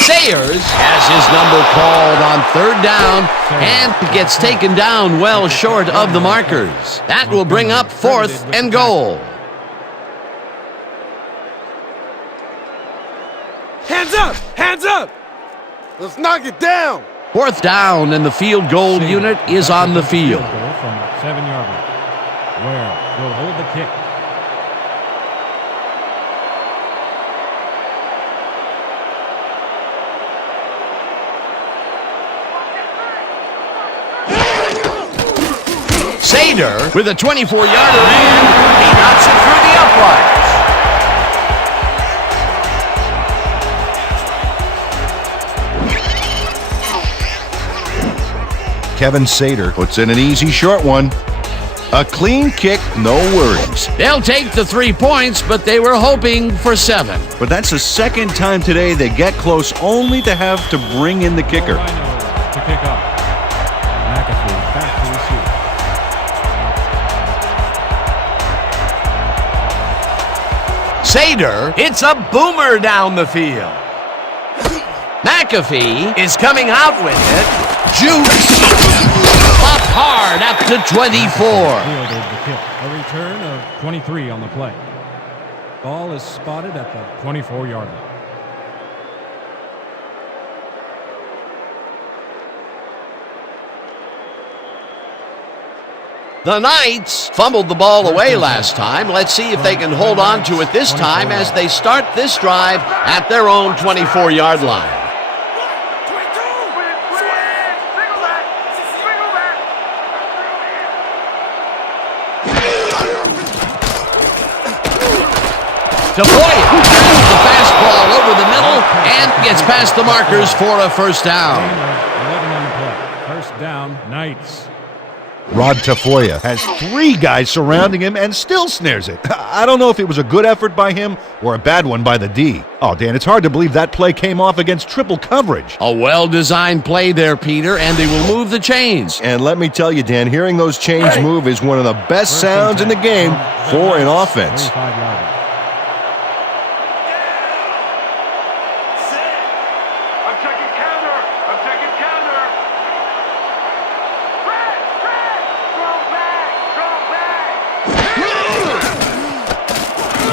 Sayers has his number called on third down and gets taken down well short of the markers. That will bring up fourth and goal. Hands up! Hands up! Let's knock it down! Fourth down, and the field goal unit is on the field. From 7-yarder, Ware will hold the kick. Sader with a 24-yarder, and he knocks it through the uprights. Kevin Sader puts in an easy short one. A clean kick, no worries. They'll take the 3 points, but they were hoping for 7. But that's the second time today they get close only to have to bring in the kicker. Rhinos to kick off. McAfee back to receive. Sader hits a boomer down the field. McAfee is coming out with it. Jukes up hard at the 24. Fielded the kick. A return of 23 on the play. Ball is spotted at the 24-yard line. The Knights fumbled the ball away last time. Let's see if they can hold on to it this time as they start this drive at their own 24-yard line. Tafoya passes the fastball over the middle and gets past the markers for a first down. 11 on the play. First down, Knights. Rod Tafoya has 3 guys surrounding him and still snares it. I don't know if it was a good effort by him or a bad one by the D. Oh, Dan, it's hard to believe that play came off against triple coverage. A well-designed play there, Peter, and they will move the chains. And let me tell you, Dan, hearing those chains move is one of the best sounds in the game for an offense. 35-yarder.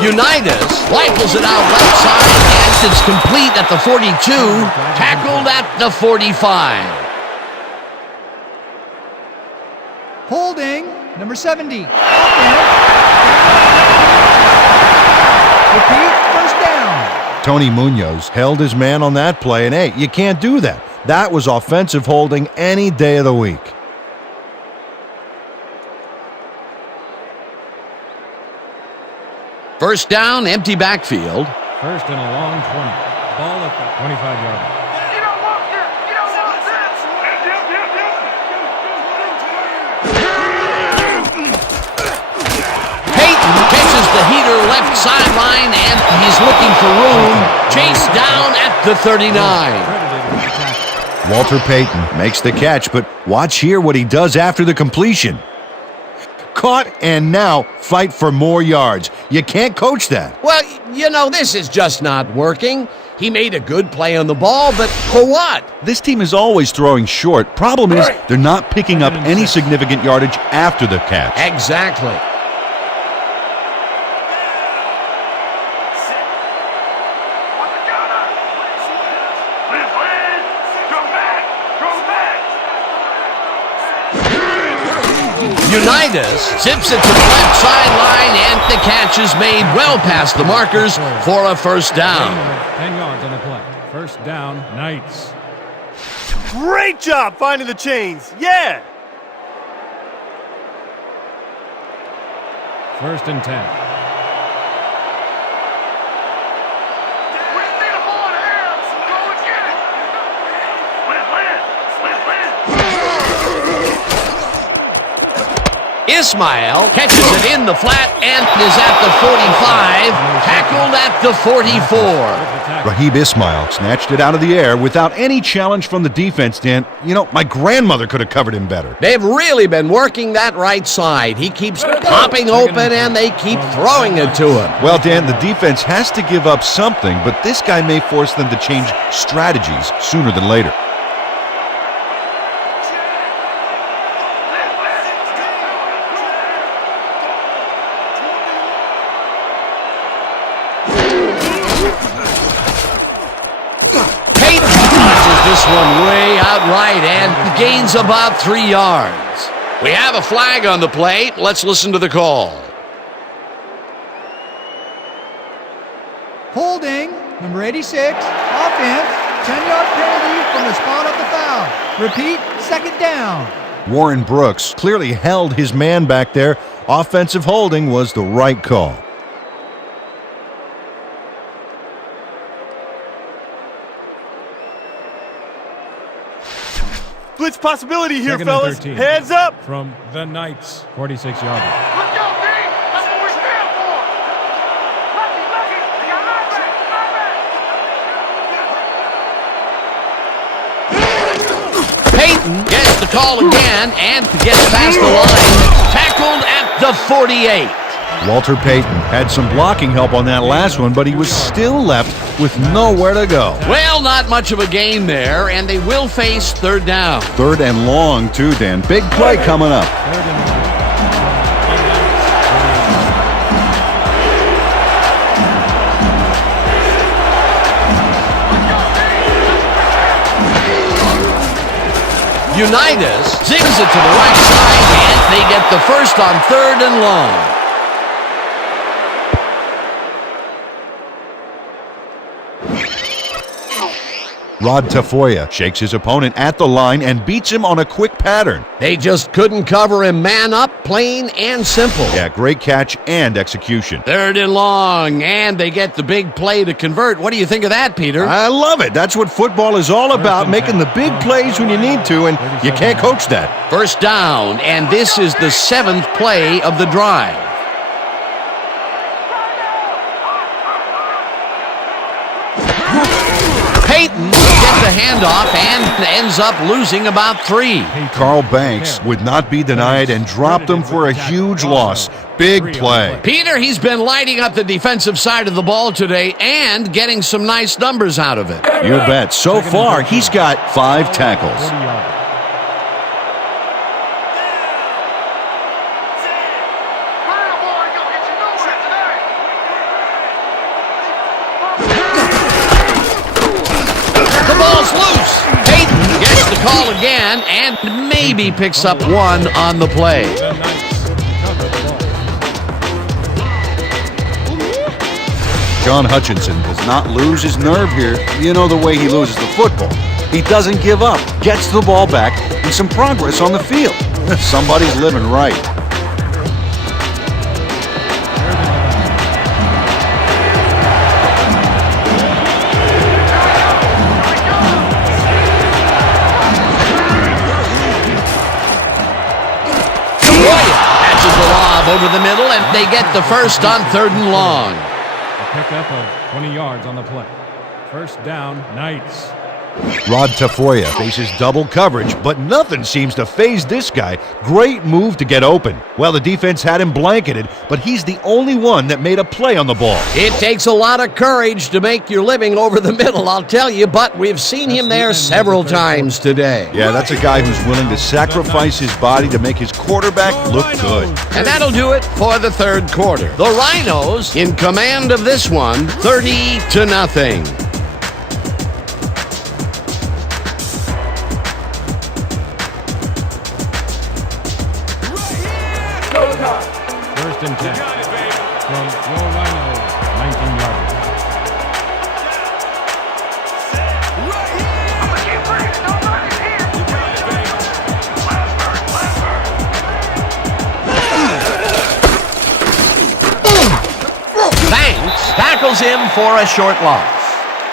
Unitas rifles it out left side, and it's complete at the 42, tackled at the 45. Holding, number 70. Repeat, first down. Tony Munoz held his man on that play, and hey, you can't do that. That was offensive holding any day of the week. First down, empty backfield. First and a long 20. Ball at the 25-yard line. You don't want this. You don't want this. Peyton catches the heater left sideline, and he's looking for room. Chased down at the 39. Credited with the tackle. Walter Payton makes the catch, but watch here what he does after the completion. Caught and now fight for more yards. You can't coach that. Well, you know, this is just not working. He made a good play on the ball, but for what? This team is always throwing short. Problem is, they're not picking up any significant yardage after the catch. Exactly. Unitas zips it to the left sideline, and the catch is made well past the markers for a first down. 10 yards on the play. First down, Knights. Great job finding the chains. Yeah. First and 10. Ismail catches it in the flat and is at the 45, tackled at the 44. Raheem Ismail snatched it out of the air without any challenge from the defense, Dan. You know, my grandmother could have covered him better. They've really been working that right side. He keeps popping open, and they keep throwing it to him. Well, Dan, the defense has to give up something, but this guy may force them to change strategies sooner than later. This one way out right and gains about 3 yards. We have a flag on the play. Let's listen to the call. Holding, number 86, offense, 10-yard penalty from the spot of the foul. Repeat, second down. Warren Brooks clearly held his man back there. Offensive holding was the right call. Blitz possibility here, Second and fellas. 13. Hands up. From the Knights, 46-yard line. Let's go, team. That's what we're stand for. Lucky. You got my back. Peyton gets the call again and gets past the line. Tackled at the 48. Walter Payton had some blocking help on that last one, but he was still left with nowhere to go. Well, not much of a gain there, and they will face third down. Third and long, too, Dan. Big play coming up. Third and long. Unitas zigs it to the right side, and they get the first on third and long. Rod Tafoya shakes his opponent at the line and beats him on a quick pattern. They just couldn't cover him man up, plain and simple. Yeah, great catch and execution. Third and long, and they get the big play to convert. What do you think of that, Peter? I love it. That's what football is all about, making the big plays when you need to, and you can't coach that. First down, and this is the 7th play of the drive. Peyton gets the handoff and ends up losing about 3. Carl Banks would not be denied and dropped him for a huge loss. Big play. Peter, he's been lighting up the defensive side of the ball today and getting some nice numbers out of it. You bet. So far, he's got 5 tackles. 40-yard. Loose. Peyton gets the call again and maybe picks up 1 on the play. The Knights cover the ball. John Hutchinson does not lose his nerve here. You know the way he loses the football. He doesn't give up, gets the ball back, and some progress on the field. Somebody's living right. Catches the lob over the middle, and they get the first on 3rd and long. A pickup of 20 yards on the play. First down, Knights. Rod Tafoya faces double coverage, but nothing seems to faze this guy. Great move to get open. Well, the defense had him blanketed, but he's the only one that made a play on the ball. It takes a lot of courage to make your living over the middle, I'll tell you, but we've seen him there several times today. Yeah, that's a guy who's willing to sacrifice his body to make his quarterback look good. And that'll do it for the 3rd quarter. The Rhinos in command of this one, 30-0. First and 10 from your Rhinos, 19-yard line. Banks tackles him for a short loss.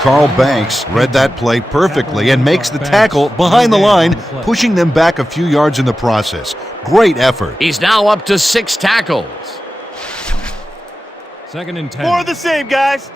Carl Banks read that play perfectly and makes the tackle behind the line, pushing them back a few yards in the process. Great effort. He's now up to 6 tackles. 2nd and 10. More of the same, guys.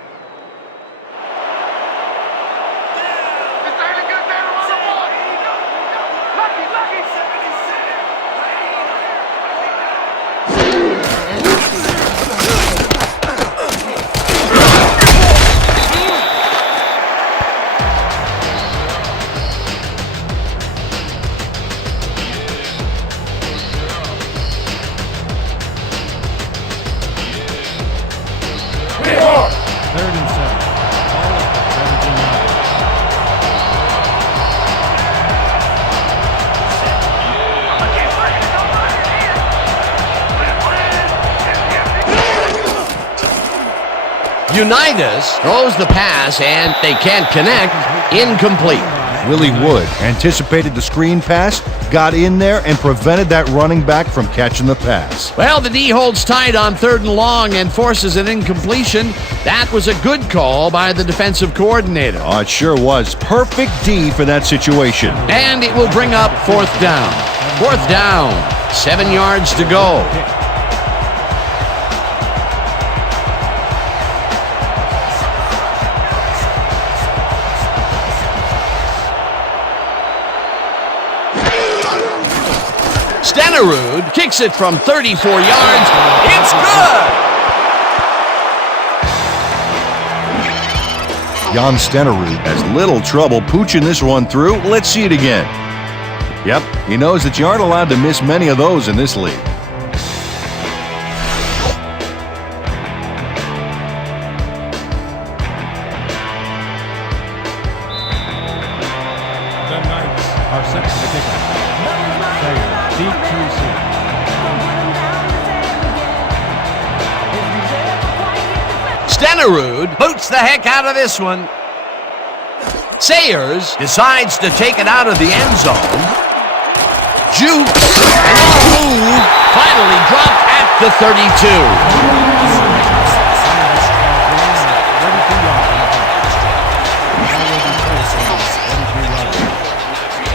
Unitas throws the pass, and they can't connect. Incomplete. Willie Wood anticipated the screen pass, got in there, and prevented that running back from catching the pass. Well, the D holds tight on 3rd and long and forces an incompletion. That was a good call by the defensive coordinator. Oh, it sure was. Perfect D for that situation. And it will bring up 4th down. 4th down, 7 yards to go. Stenerud kicks it from 34 yards. It's good! Jan Stenerud has little trouble pooching this one through. Let's see it again. Yep, he knows that you aren't allowed to miss many of those in this league. The Knights are set for the kickoff. Deep to receive. Stenerud boots the heck out of this one. Sayers decides to take it out of the end zone. Jukes, and the move finally dropped at the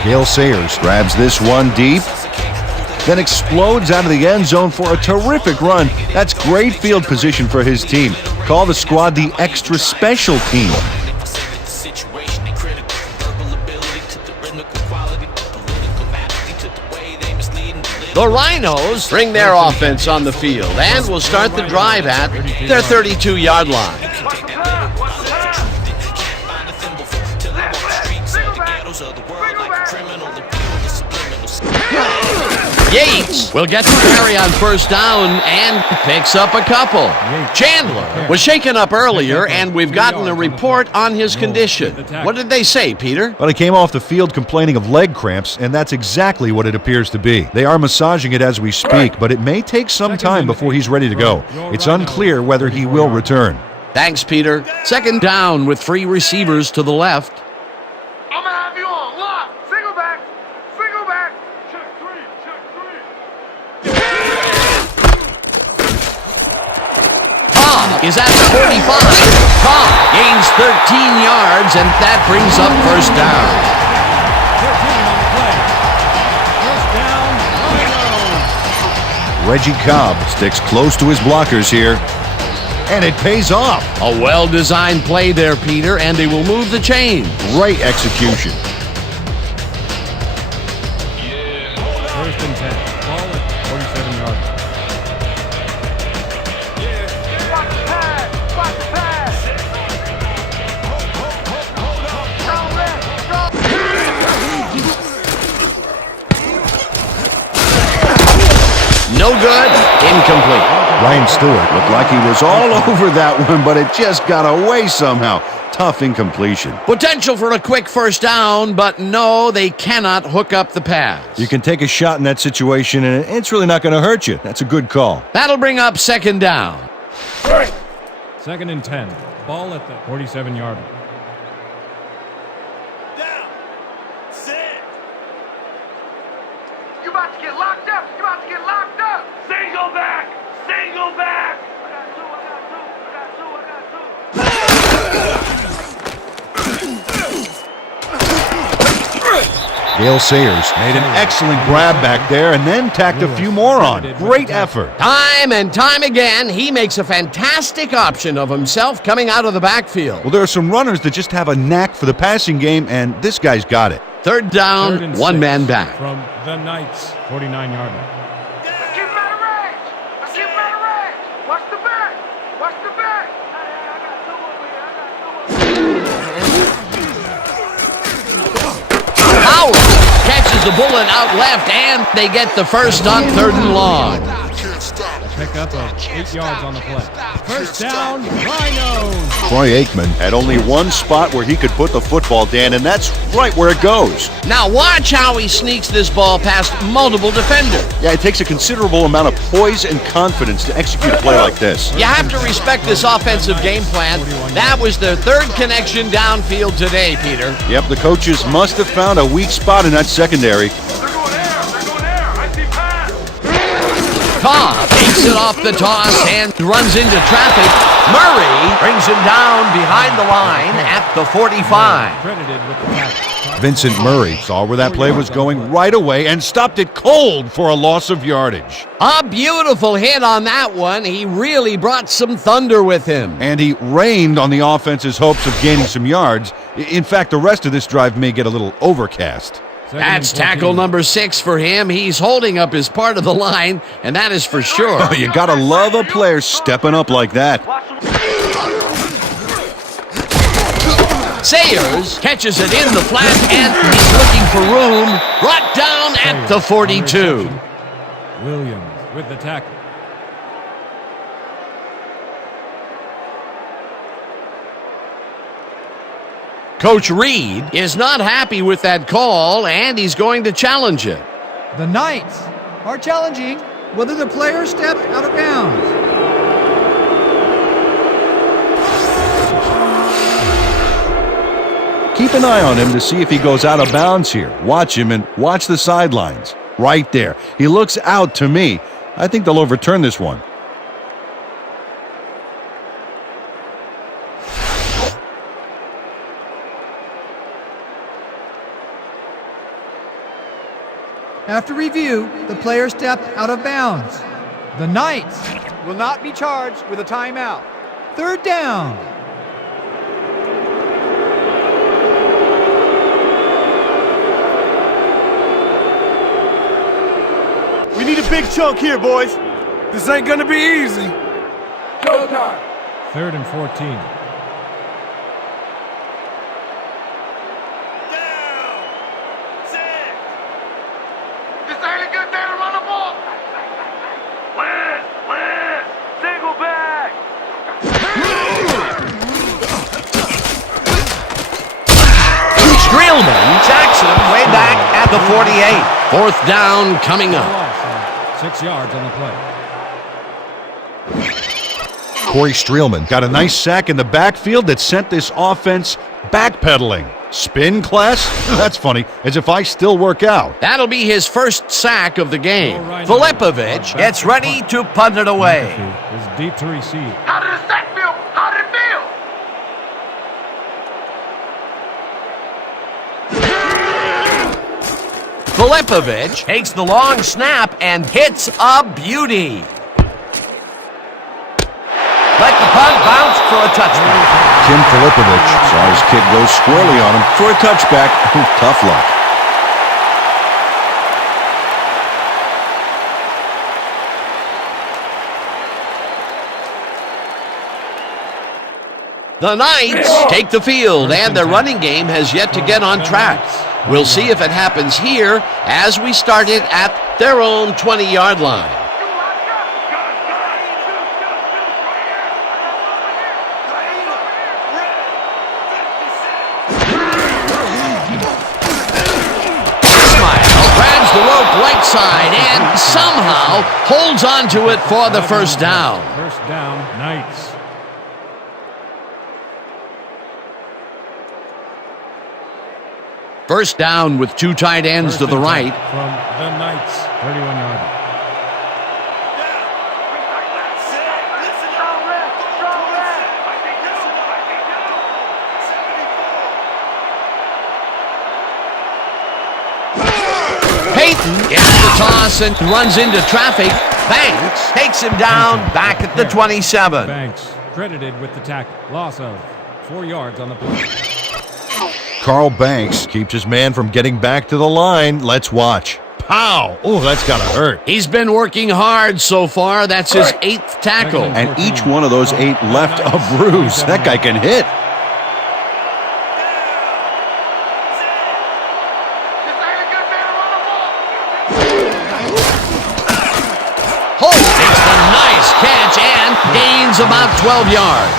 32. Gale Sayers grabs this one deep, then explodes out of the end zone for a terrific run. That's great field position for his team. Call the squad the extra special team. The Rhinos bring their offense on the field and will start the drive at their 32-yard line. Yates will get the carry on 1st down and picks up a couple. Chandler was shaken up earlier, and we've gotten a report on his condition. What did they say, Peter? Well, he came off the field complaining of leg cramps, and that's exactly what it appears to be. They are massaging it as we speak, but it may take some time before he's ready to go. It's unclear whether he will return. Thanks, Peter. 2nd down with 3 receivers to the left. I'm gonna have you on is at the 45. Cobb gains 13 yards, and that brings up first down. 13 on the play. First down, Rhinos. Reggie Cobb sticks close to his blockers here, and it pays off. A well-designed play there, Peter, and they will move the chain. Great execution. First and 10. Ball at 47 yards. Watch the pass. Watch the pass. Strong leg. Strong. No good. Incomplete. Ryan Stewart looked like he was all over that one, but it just got away somehow. Tough incompletion. Potential for a quick first down, but no, they cannot hook up the pass. You can take a shot in that situation, and it's really not going to hurt you. That's a good call. That'll bring up second down. Second and 10. Ball at the 47-yard line. Down. Sit. You about to get locked up. You about to get locked up. Single back. Single back. I got two. Dale Sayers made an excellent grab back there and then tacked a few more on. Great effort. Time and time again, he makes a fantastic option of himself coming out of the backfield. Well, there are some runners that just have a knack for the passing game, and this guy's got it. Third down, Third and one 6 man back. From the Knights, 49-yard line. Let's keep him out of range. Let's keep him out of range. Watch the back. Watch the back. Hey, I got two over here. Howard catches the bullet out left, and they get the first on third and long. Pick up of 8 yards on the play. First down, Rhinos. Troy Aikman had only one spot where he could put the football, Dan, and that's right where it goes. Now watch how he sneaks this ball past multiple defenders. Yeah, it takes a considerable amount of poise and confidence to execute a play like this. You have to respect this offensive game plan. That was their third connection downfield today, Peter. Yep, the coaches must have found a weak spot in that secondary. They're going air. They're going air. I see pass. Cobb takes it off the toss and runs into traffic. Murray brings him down behind the line at the 45. Credited with the tackle. Vincent Murray saw where that play was going right away and stopped it cold for a loss of yardage. A beautiful hit on that one. He really brought some thunder with him. And he rained on the offense's hopes of gaining some yards. In fact, the rest of this drive may get a little overcast. That's tackle number 6 for him. He's holding up his part of the line, and that is for sure. Oh, you gotta love a player stepping up like that. Sayers catches it in the flat, and he's looking for room. Brought down at the 42. Williams with the tackle. Coach Reed is not happy with that call, and he's going to challenge it. The Knights are challenging whether the player stepped out of bounds. Keep an eye on him to see if he goes out of bounds here. Watch him and watch the sidelines. Right there. He looks out to me. I think they'll overturn this one. After review, the player stepped out of bounds. The Knights will not be charged with a timeout. Third down. We need a big chunk here, boys. This ain't gonna be easy. Showtime. Third and 14. This ain't a good day to run the ball. Blitz, blitz, single back. Streelman sacks him way back at the 48. Fourth down coming up. Loss of 6 yards on the play. Corey Streelman got a nice sack in the backfield that sent this offense backpedaling. Spin class? That's funny, as if I still work out. That'll be his first sack of the game. Filipovic gets ready to punt it away. Is deep to receive. How did the sack Filipovich takes the long snap and hits a beauty. Let the punt bounce for a touchback. Tim Filipovich saw his kid go squarely on him for a touchback. Tough luck. The Knights take the field, and their running game has yet to get on track. We'll see if it happens here as we start it at their own 20-yard line. Ismail grabs the rope right side and somehow holds on to it for the first down. First down, Knights. First down with two tight ends to the right. From the Knights, 31-yard. Payton gets the toss and runs into traffic. Banks takes him down back at the 27. Banks credited with the tackle. Loss of 4 yards on the play. Carl Banks keeps his man from getting back to the line. Let's watch. Pow! Oh, that's gotta hurt. He's been working hard so far. That's his 8th tackle. And each one of those 8 left a bruise. That guy can hit. Holt takes the nice catch and gains about 12 yards.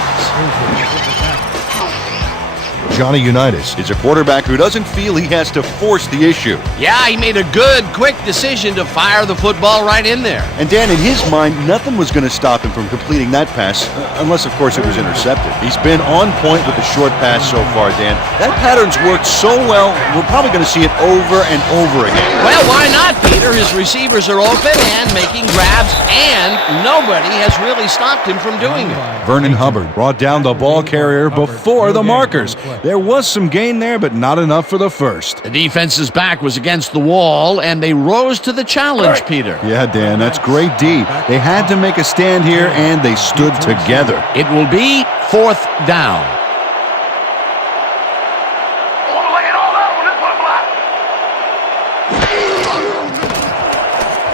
Johnny Unitas is a quarterback who doesn't feel he has to force the issue. Yeah, he made a good, quick decision to fire the football right in there. And Dan, in his mind, nothing was going to stop him from completing that pass, unless, of course, it was intercepted. He's been on point with the short pass so far, Dan. That pattern's worked so well, we're probably going to see it over and over again. Well, why not, Peter? His receivers are open and making grabs, and nobody has really stopped him from doing it. Vernon Hubbard brought down the ball carrier before the markers. There was some gain there, but not enough for the first. The defense's back was against the wall, and they rose to the challenge, Peter. Yeah, Dan, that's great D. They had to make a stand here, and they stood together. It will be 4th down.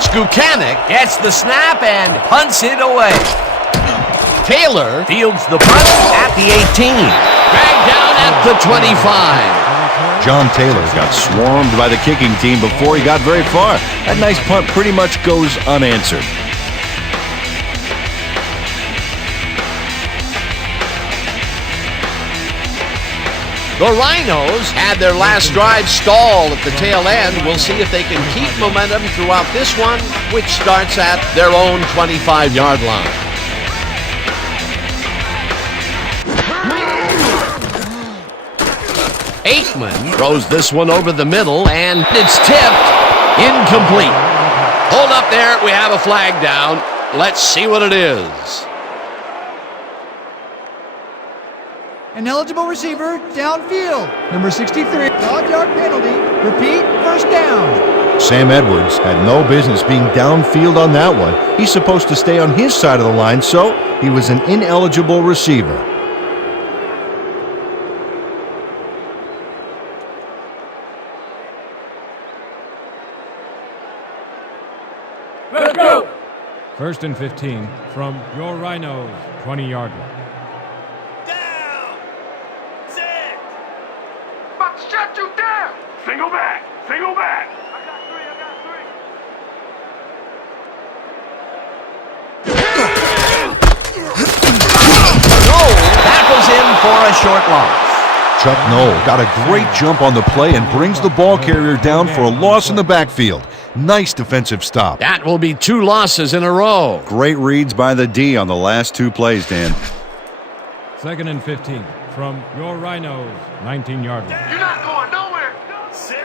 Skukanik gets the snap and punts it away. Taylor fields the punt at the 18. Dragged down at the 25. John Taylor got swarmed by the kicking team before he got very far. That nice punt pretty much goes unanswered. The Rhinos had their last drive stall at the tail end. We'll see if they can keep momentum throughout this one, which starts at their own 25-yard line. Aikman throws this one over the middle, and it's tipped. Incomplete. Hold up there. We have a flag down. Let's see what it is. An eligible receiver downfield. Number 63, 5-yard penalty. Repeat, first down. Sam Edwards had no business being downfield on that one. He's supposed to stay on his side of the line, so he was an ineligible receiver. Let's go! 1st and 15 from your Rhinos, 20-yard line. Down! Set! About to shut you down! Single back! Single back! I got three! Noel tackles him for a short loss. Chuck Noll got a great jump on the play and brings the ball carrier down for a loss in the backfield. Nice defensive stop. That will be 2 losses in a row. Great reads by the D on the last 2 plays, Dan. 2nd and 15 from your Rhinos, 19-yard line. You're not going nowhere! Sit!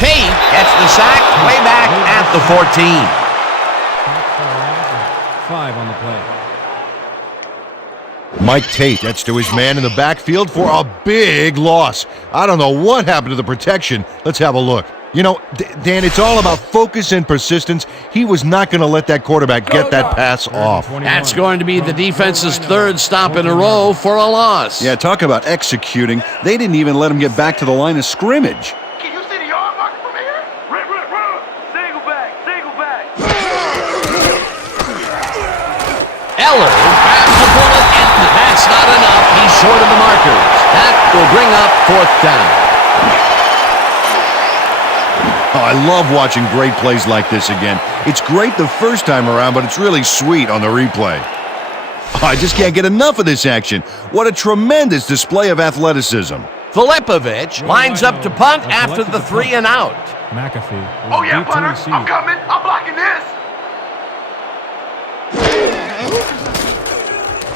Tate gets the sack way back at the 14. 5 on the play. Mike Tate gets to his man in the backfield for a big loss. I don't know what happened to the protection. Let's have a look. You know, Dan, it's all about focus and persistence. He was not going to let that quarterback get that pass off. That's going to be the defense's third stop in a row for a loss. Yeah, talk about executing. They didn't even let him get back to the line of scrimmage. Can you see the yard marker from here? Run. Single back. Eller grabs the bullet, and that's not enough. He's short of the markers. That will bring up fourth down. Oh, I love watching great plays like this again. It's great the first time around, but it's really sweet on the replay. Oh, I just can't get enough of this action. What a tremendous display of athleticism. Filipovich lines up to punt after the 3 and out. McAfee. Oh yeah, Butter. I'm coming. I'm blocking this.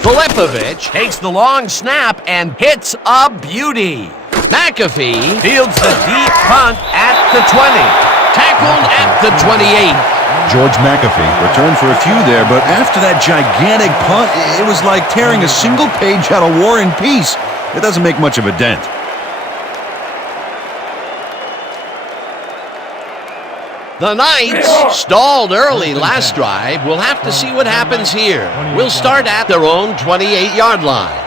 Filipovich takes the long snap and hits a beauty. McAfee fields the deep punt at the 20. Tackled at the 28. George McAfee returned for a few there, but after that gigantic punt, it was like tearing a single page out of War and Peace. It doesn't make much of a dent. The Knights stalled early last drive. We'll have to see what happens here. We'll start at their own 28-yard line.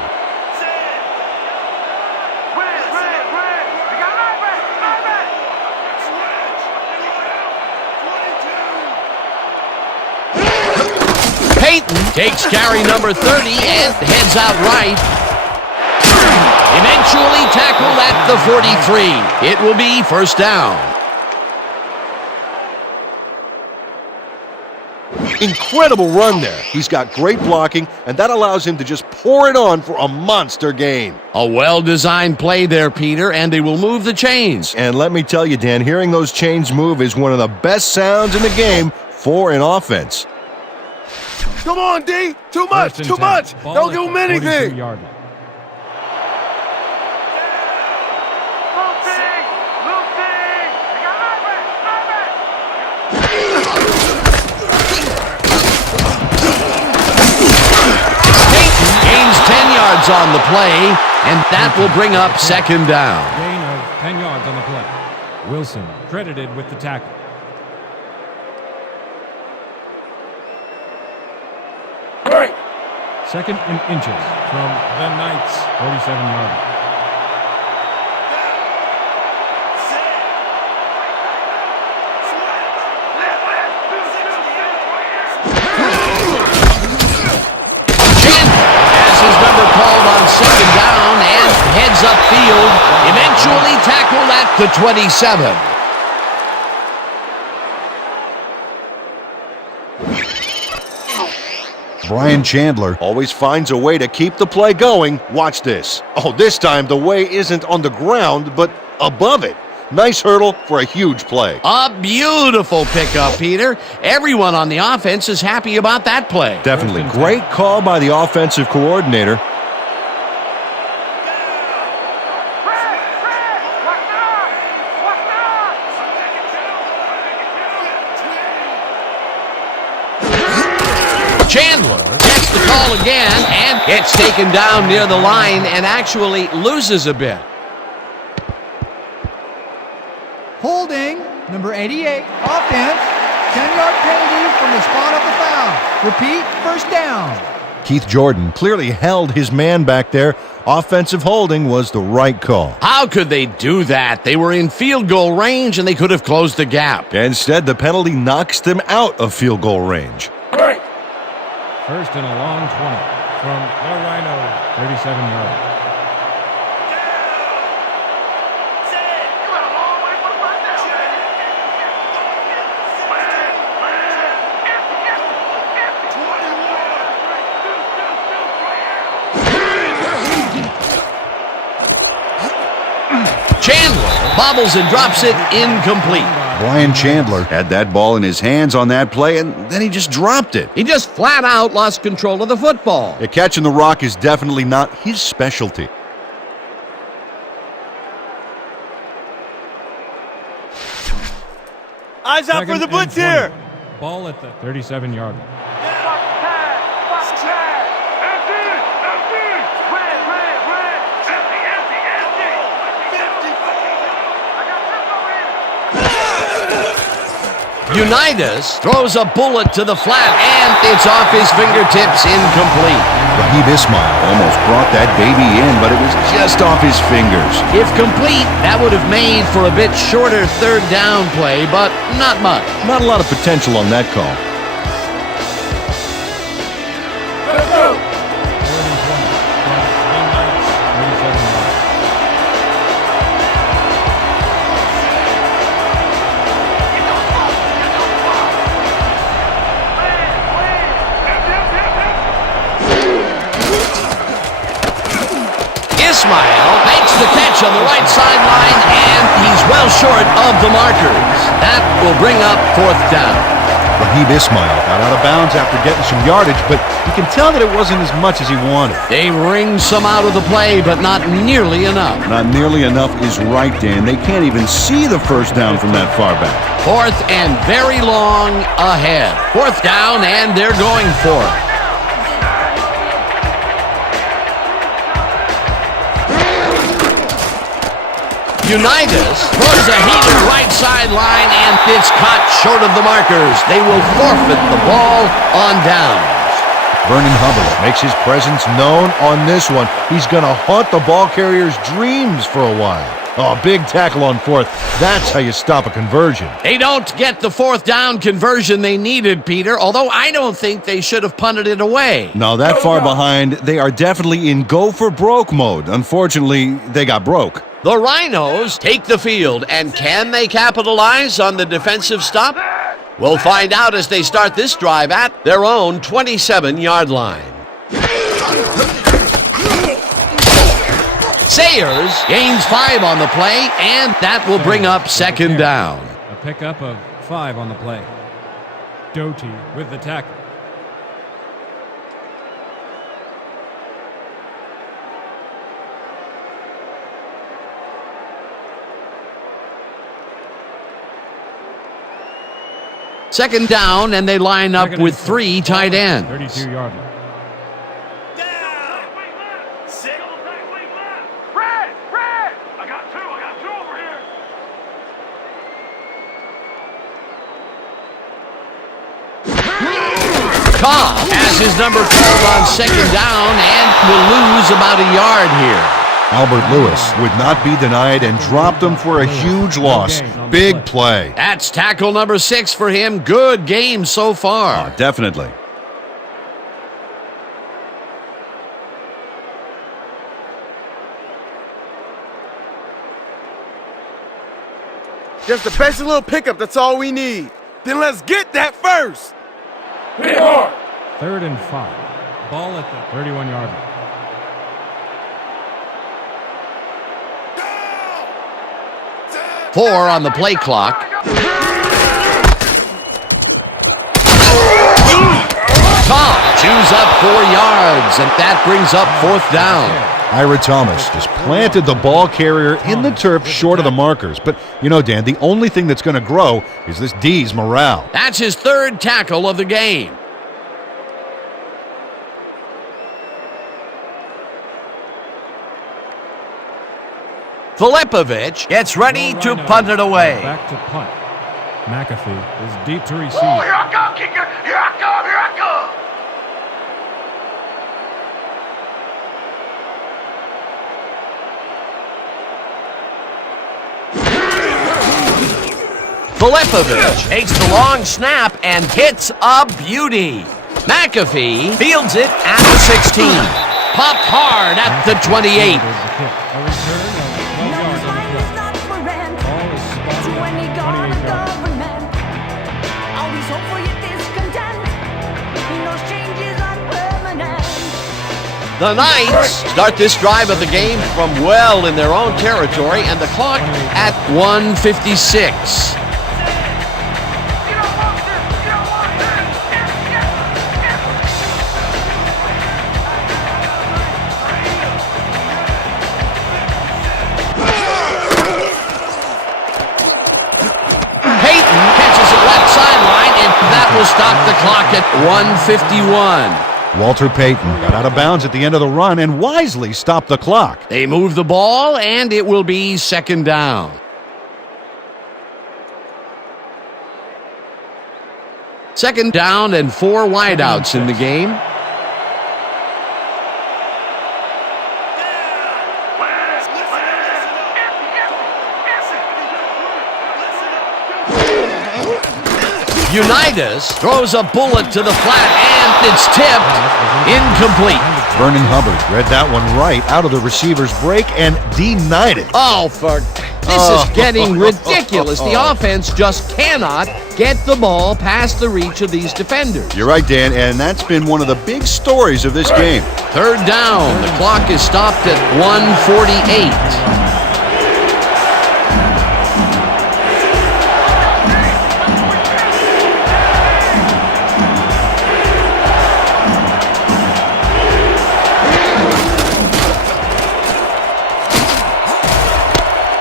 Payton takes carry number 30 and heads out right. Eventually tackled at the 43. It will be first down. Incredible run there. He's got great blocking, and that allows him to just pour it on for a monster gain. A well-designed play there, Peter, and they will move the chains. And let me tell you, Dan, hearing those chains move is one of the best sounds in the game for an offense. Come on, D. Too much. Don't give him anything. Gains 10 yards on the play, and that will bring up second down. Gain of 10 yards on the play. Wilson credited with the tackle. Second and inches from the Knights, 47-yard. Called on second down and heads upfield, eventually tackled at the 27. Brian Chandler Always finds a way to keep the play going. Watch this. Oh, this time the way isn't on the ground, but above it. Nice hurdle for a huge play. A beautiful pickup, Peter. Everyone on the offense is happy about that play. Definitely. Great call by the offensive coordinator. Chandler gets the call again and gets taken down near the line and actually loses a bit. Holding, number 88, offense, 10-yard penalty from the spot of the foul. Repeat, first down. Keith Jordan clearly held his man back there. Offensive holding was the right call. How could they do that? They were in field goal range and they could have closed the gap. Instead, the penalty knocks them out of field goal range. First and a long 20 from the Rhinos, 37-yard. Chandler bobbles and drops it incomplete. Brian Chandler had that ball in his hands on that play, and then he just dropped it. He just flat out lost control of the football. Yeah, catching the rock is definitely not his specialty. Eyes out for the blitz here. Ball at the 37-yard line. Watch the tag. Empty. Unitas throws a bullet to the flat, and it's off his fingertips, incomplete. Raheem Ismail almost brought that baby in, but it was just off his fingers. If complete, that would have made for a bit shorter third down play, but not much. Not a lot of potential on that call. Ismail makes the catch on the right sideline, and he's well short of the markers. That will bring up fourth down. Raheem Ismail got out of bounds after getting some yardage, but you can tell that it wasn't as much as he wanted. They wring some out of the play, but not nearly enough. Not nearly enough is right, Dan. They can't even see the first down from that far back. Fourth and very long ahead. Fourth down, and they're going for it. Unitas throws a heater right sideline, and it's caught short of the markers. They will forfeit the ball on downs. Vernon Hubbard makes his presence known on this one. He's going to haunt the ball carrier's dreams for a while. Oh, big tackle on fourth. That's how you stop a conversion. They don't get the fourth down conversion they needed, Peter, although I don't think they should have punted it away. No, that far behind, they are definitely in go-for-broke mode. Unfortunately, they got broke. The Rhinos take the field, and can they capitalize on the defensive stop? We'll find out as they start this drive at their own 27-yard line. Sayers gains 5 on the play, and that will bring up second down. A pickup of 5 on the play. Doty with the tackle. Second down, and they line up with 3 tight ends. 32-yard line. I got two over here. Cobb has his number called on second down and will lose about a yard here. Albert Lewis would not be denied and dropped him for a huge loss. Big play. That's tackle number 6 for him. Good game so far. Definitely. Just a basic little pickup, that's all we need. Then let's get that first. Hit hard. 3rd and 5. Ball at the 31-yard line. Four on the play clock. Cobb chews up 4 yards, and that brings up fourth down. Ira Thomas just planted the ball carrier in the turf short of the markers. But, you know, Dan, the only thing that's going to grow is this D's morale. That's his 3rd tackle of the game. Filipovich gets ready to punt it away. Back to punt. McAfee is deep to receive. Oh, here I come, kicker. Here I come, here I come. Filipovich takes the long snap and hits a beauty. McAfee fields it at the 16. Popped hard at the 28. A return of 12 yards on the play. Ball is spotted at 28 yards. The Knights start this drive of the game from well in their own territory, and the clock at 1:56. That will stop the clock at 1:51. Walter Payton got out of bounds at the end of the run and wisely stopped the clock. They move the ball, and it will be second down. Second down and 4 wideouts in the game. Unitas throws a bullet to the flat, and it's tipped. Incomplete. Vernon Hubbard read that one right out of the receiver's break and denied it. This is getting ridiculous. The offense just cannot get the ball past the reach of these defenders. You're right, Dan, and that's been one of the big stories of this game. Third down. The clock is stopped at 1:48.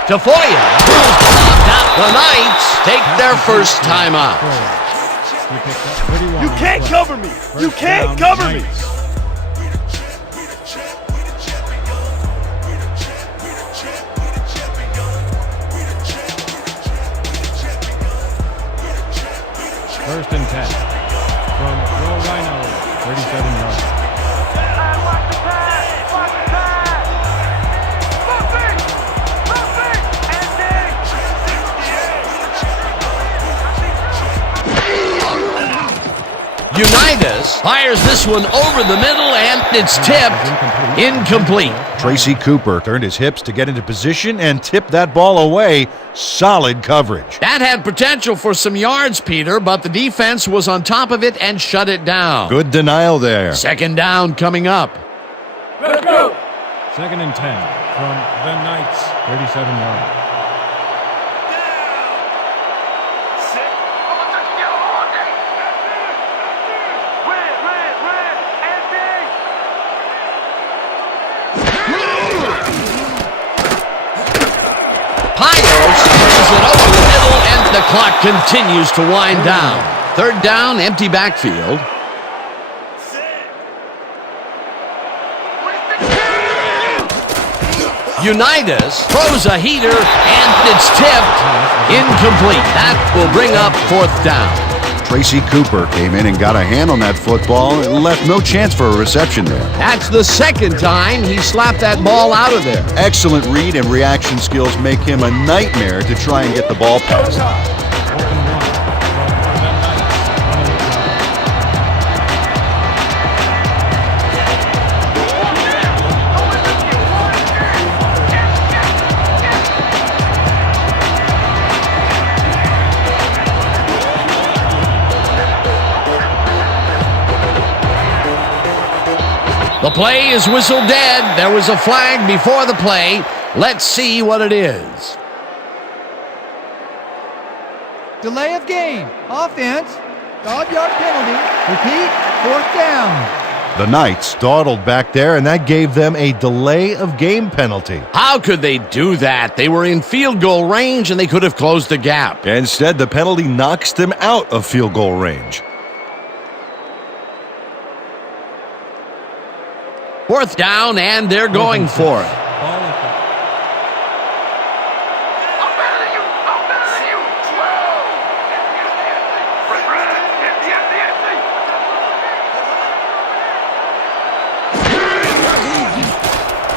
Tafoya throws the ball down. The Knights take their first timeout. You can't cover me. You can't cover me. First and 10 from Rhinos, 37 yards. Watch the pass. Watch the pass. Moving. Unitas fires this one over the middle, and it's tipped. Incomplete. Tracy Cooper turned his hips to get into position and tipped that ball away. Solid coverage. That had potential for some yards, Peter, but the defense was on top of it and shut it down. Good denial there. Second down coming up. Let's go. Second and 10 from the Knights, 37 yards. Pios pushes it over the middle, and the clock continues to wind down. Third down, empty backfield. Unitas throws a heater, and it's tipped. Incomplete. That will bring up fourth down. Tracy Cooper came in and got a hand on that football and left no chance for a reception there. That's the second time he slapped that ball out of there. Excellent read and reaction skills make him a nightmare to try and get the ball past. The play is whistled dead. There was a flag before the play. Let's see what it is. Delay of game. Offense. 5-yard penalty. Repeat. Fourth down. The Knights dawdled back there, and that gave them a delay of game penalty. How could they do that? They were in field goal range, and they could have closed the gap. Instead, the penalty knocks them out of field goal range. Fourth down, and they're going for it.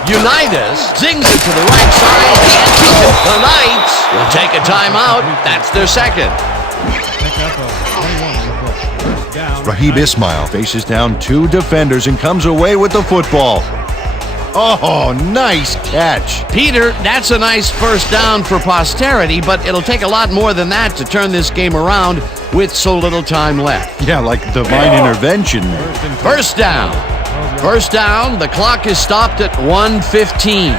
Unitas zings it to the right side, and the Knights will take a timeout. That's their second. Rahib Ismail faces down two defenders and comes away with the football. Oh, nice catch. Peter, that's a nice first down for posterity, but it'll take a lot more than that to turn this game around with so little time left. Yeah, like divine intervention there. First down. First down, the clock is stopped at 1:15.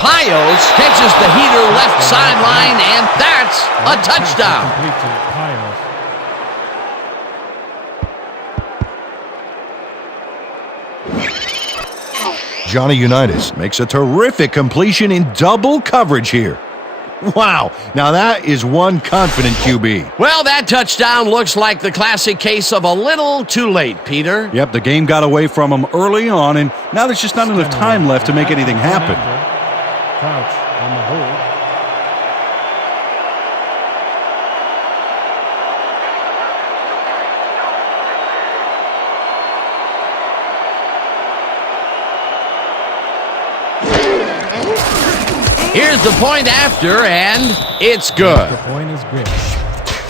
Pios catches the heater left sideline, and that's a touchdown. Johnny Unitas makes a terrific completion in double coverage here. Wow, now that is one confident QB. Well, that touchdown looks like the classic case of a little too late, Peter. Yep, the game got away from him early on, and now there's just not enough time left to make anything happen. Crouch on the hold. Here's the point after, and it's good. The point is good.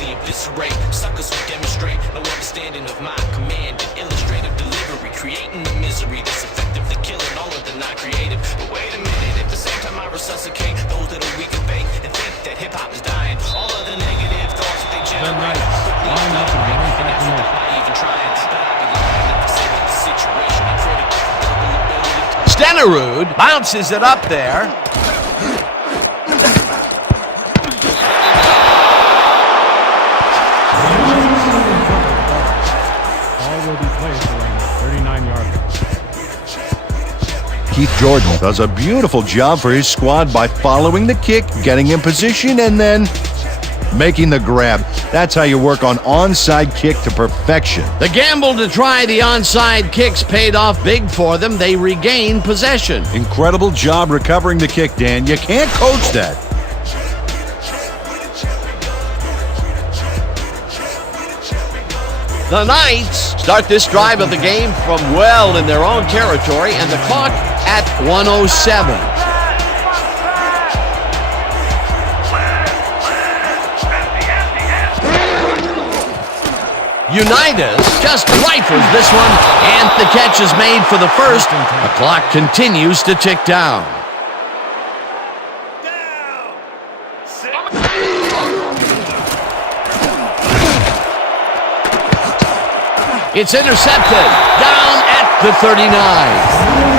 The eviscerate, suckers who demonstrate no understanding of my command and illustrative delivery, creating the misery that's effectively killing all of the non-creative. But wait a minute, at the same time I resuscitate those that are weak and fake and think that hip-hop is dying. All of the negative thoughts that they generate. Line up and run back That's in not why even trying, but I be lying if I say that the situation is critical. Double ability. Stenerud bounces it up there. Will be placed around the 39-yard line. Keith Jordan does a beautiful job for his squad by following the kick, getting in position, and then making the grab. That's how you work on onside kick to perfection. The gamble to try the onside kicks paid off big for them. They regained possession. Incredible job recovering the kick, Dan. You can't coach that. The Knights start this drive of the game from well in their own territory, and the clock at 1:07. Unitas just rifles this one, and the catch is made for the first. The clock continues to tick down. It's intercepted down at the 39.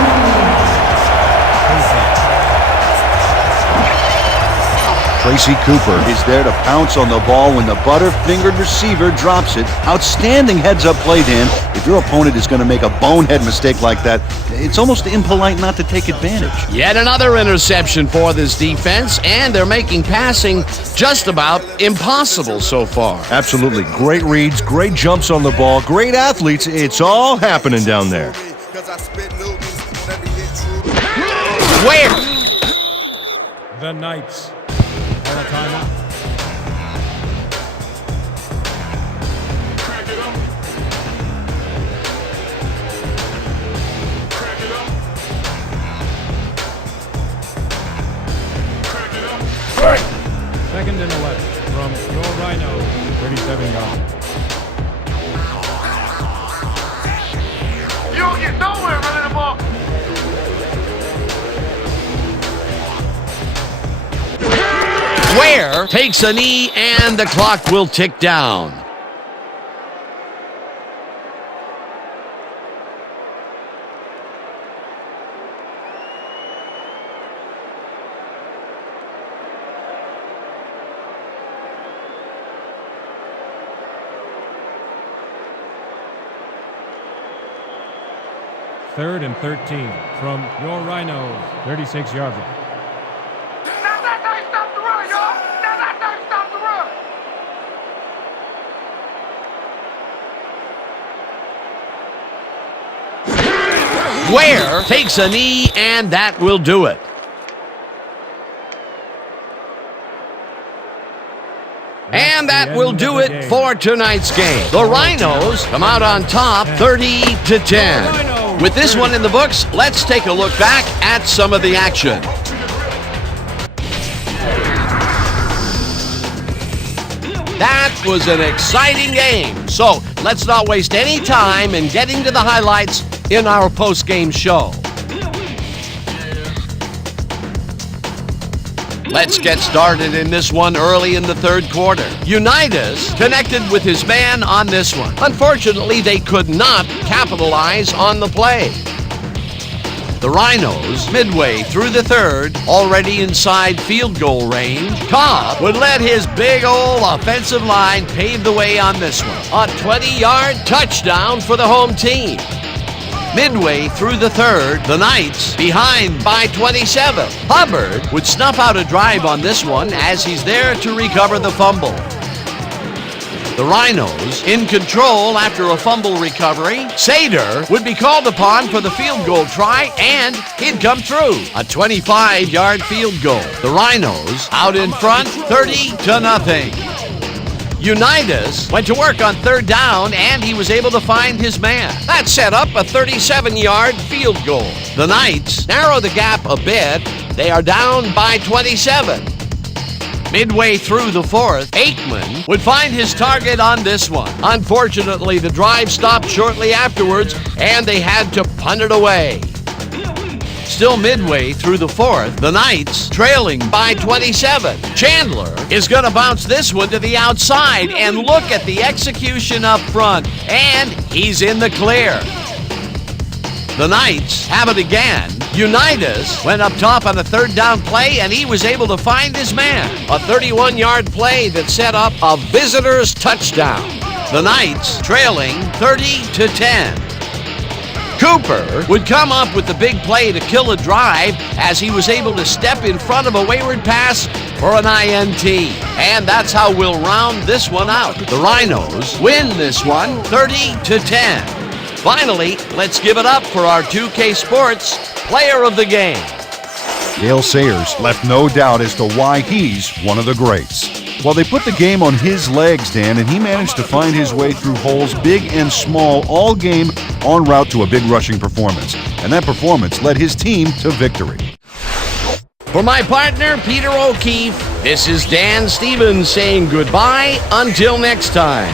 Tracy Cooper is there to pounce on the ball when the butter-fingered receiver drops it. Outstanding heads-up play, Dan. If your opponent is going to make a bonehead mistake like that, it's almost impolite not to take advantage. Yet another interception for this defense, and they're making passing just about impossible so far. Absolutely. Great reads, great jumps on the ball, great athletes. It's all happening down there. Where? The Knights call a timeout. Second and 11 from your Rhinos, 37 yards. You don't get nowhere running the ball. Ware takes a knee, and the clock will tick down. Third and 13 from your Rhinos, 36-yard line. That's how you stop the run, y'all. That's how you stop the run. Ware takes a knee, and that will do it. And that will do it for tonight's game. The Rhinos come out on top 30-10. With this one in the books, let's take a look back at some of the action. That was an exciting game. So let's not waste any time in getting to the highlights in our post-game show. Let's get started in this one early in the third quarter. Unitas connected with his man on this one. Unfortunately, they could not capitalize on the play. The Rhinos, midway through the third, already inside field goal range. Cobb would let his big old offensive line pave the way on this one. A 20-yard touchdown for the home team. Midway through the third, the Knights behind by 27. Hubbard would snuff out a drive on this one as he's there to recover the fumble. The Rhinos in control after a fumble recovery. Sater would be called upon for the field goal try, and he'd come through. A 25-yard field goal. The Rhinos out in front, 30-0. Unitas went to work on third down, and he was able to find his man. That set up a 37-yard field goal. The Knights narrow the gap a bit. They are down by 27. Midway through the fourth, Aikman would find his target on this one. Unfortunately, the drive stopped shortly afterwards, and they had to punt it away. Still midway through the fourth, the Knights trailing by 27. Chandler is going to bounce this one to the outside, and look at the execution up front, and he's in the clear. The Knights have it again. Unitas went up top on a third down play, and he was able to find his man. A 31-yard play that set up a visitor's touchdown. The Knights trailing 30-10. Cooper would come up with the big play to kill a drive as he was able to step in front of a wayward pass for an INT. And that's how we'll round this one out. The Rhinos win this one 30-10. Finally, let's give it up for our 2K Sports Player of the Game. Dale Sayers left no doubt as to why he's one of the greats. Well, they put the game on his legs, Dan, and he managed to find his way through holes big and small all game en route to a big rushing performance. And that performance led his team to victory. For my partner, Peter O'Keefe, this is Dan Stevens saying goodbye until next time.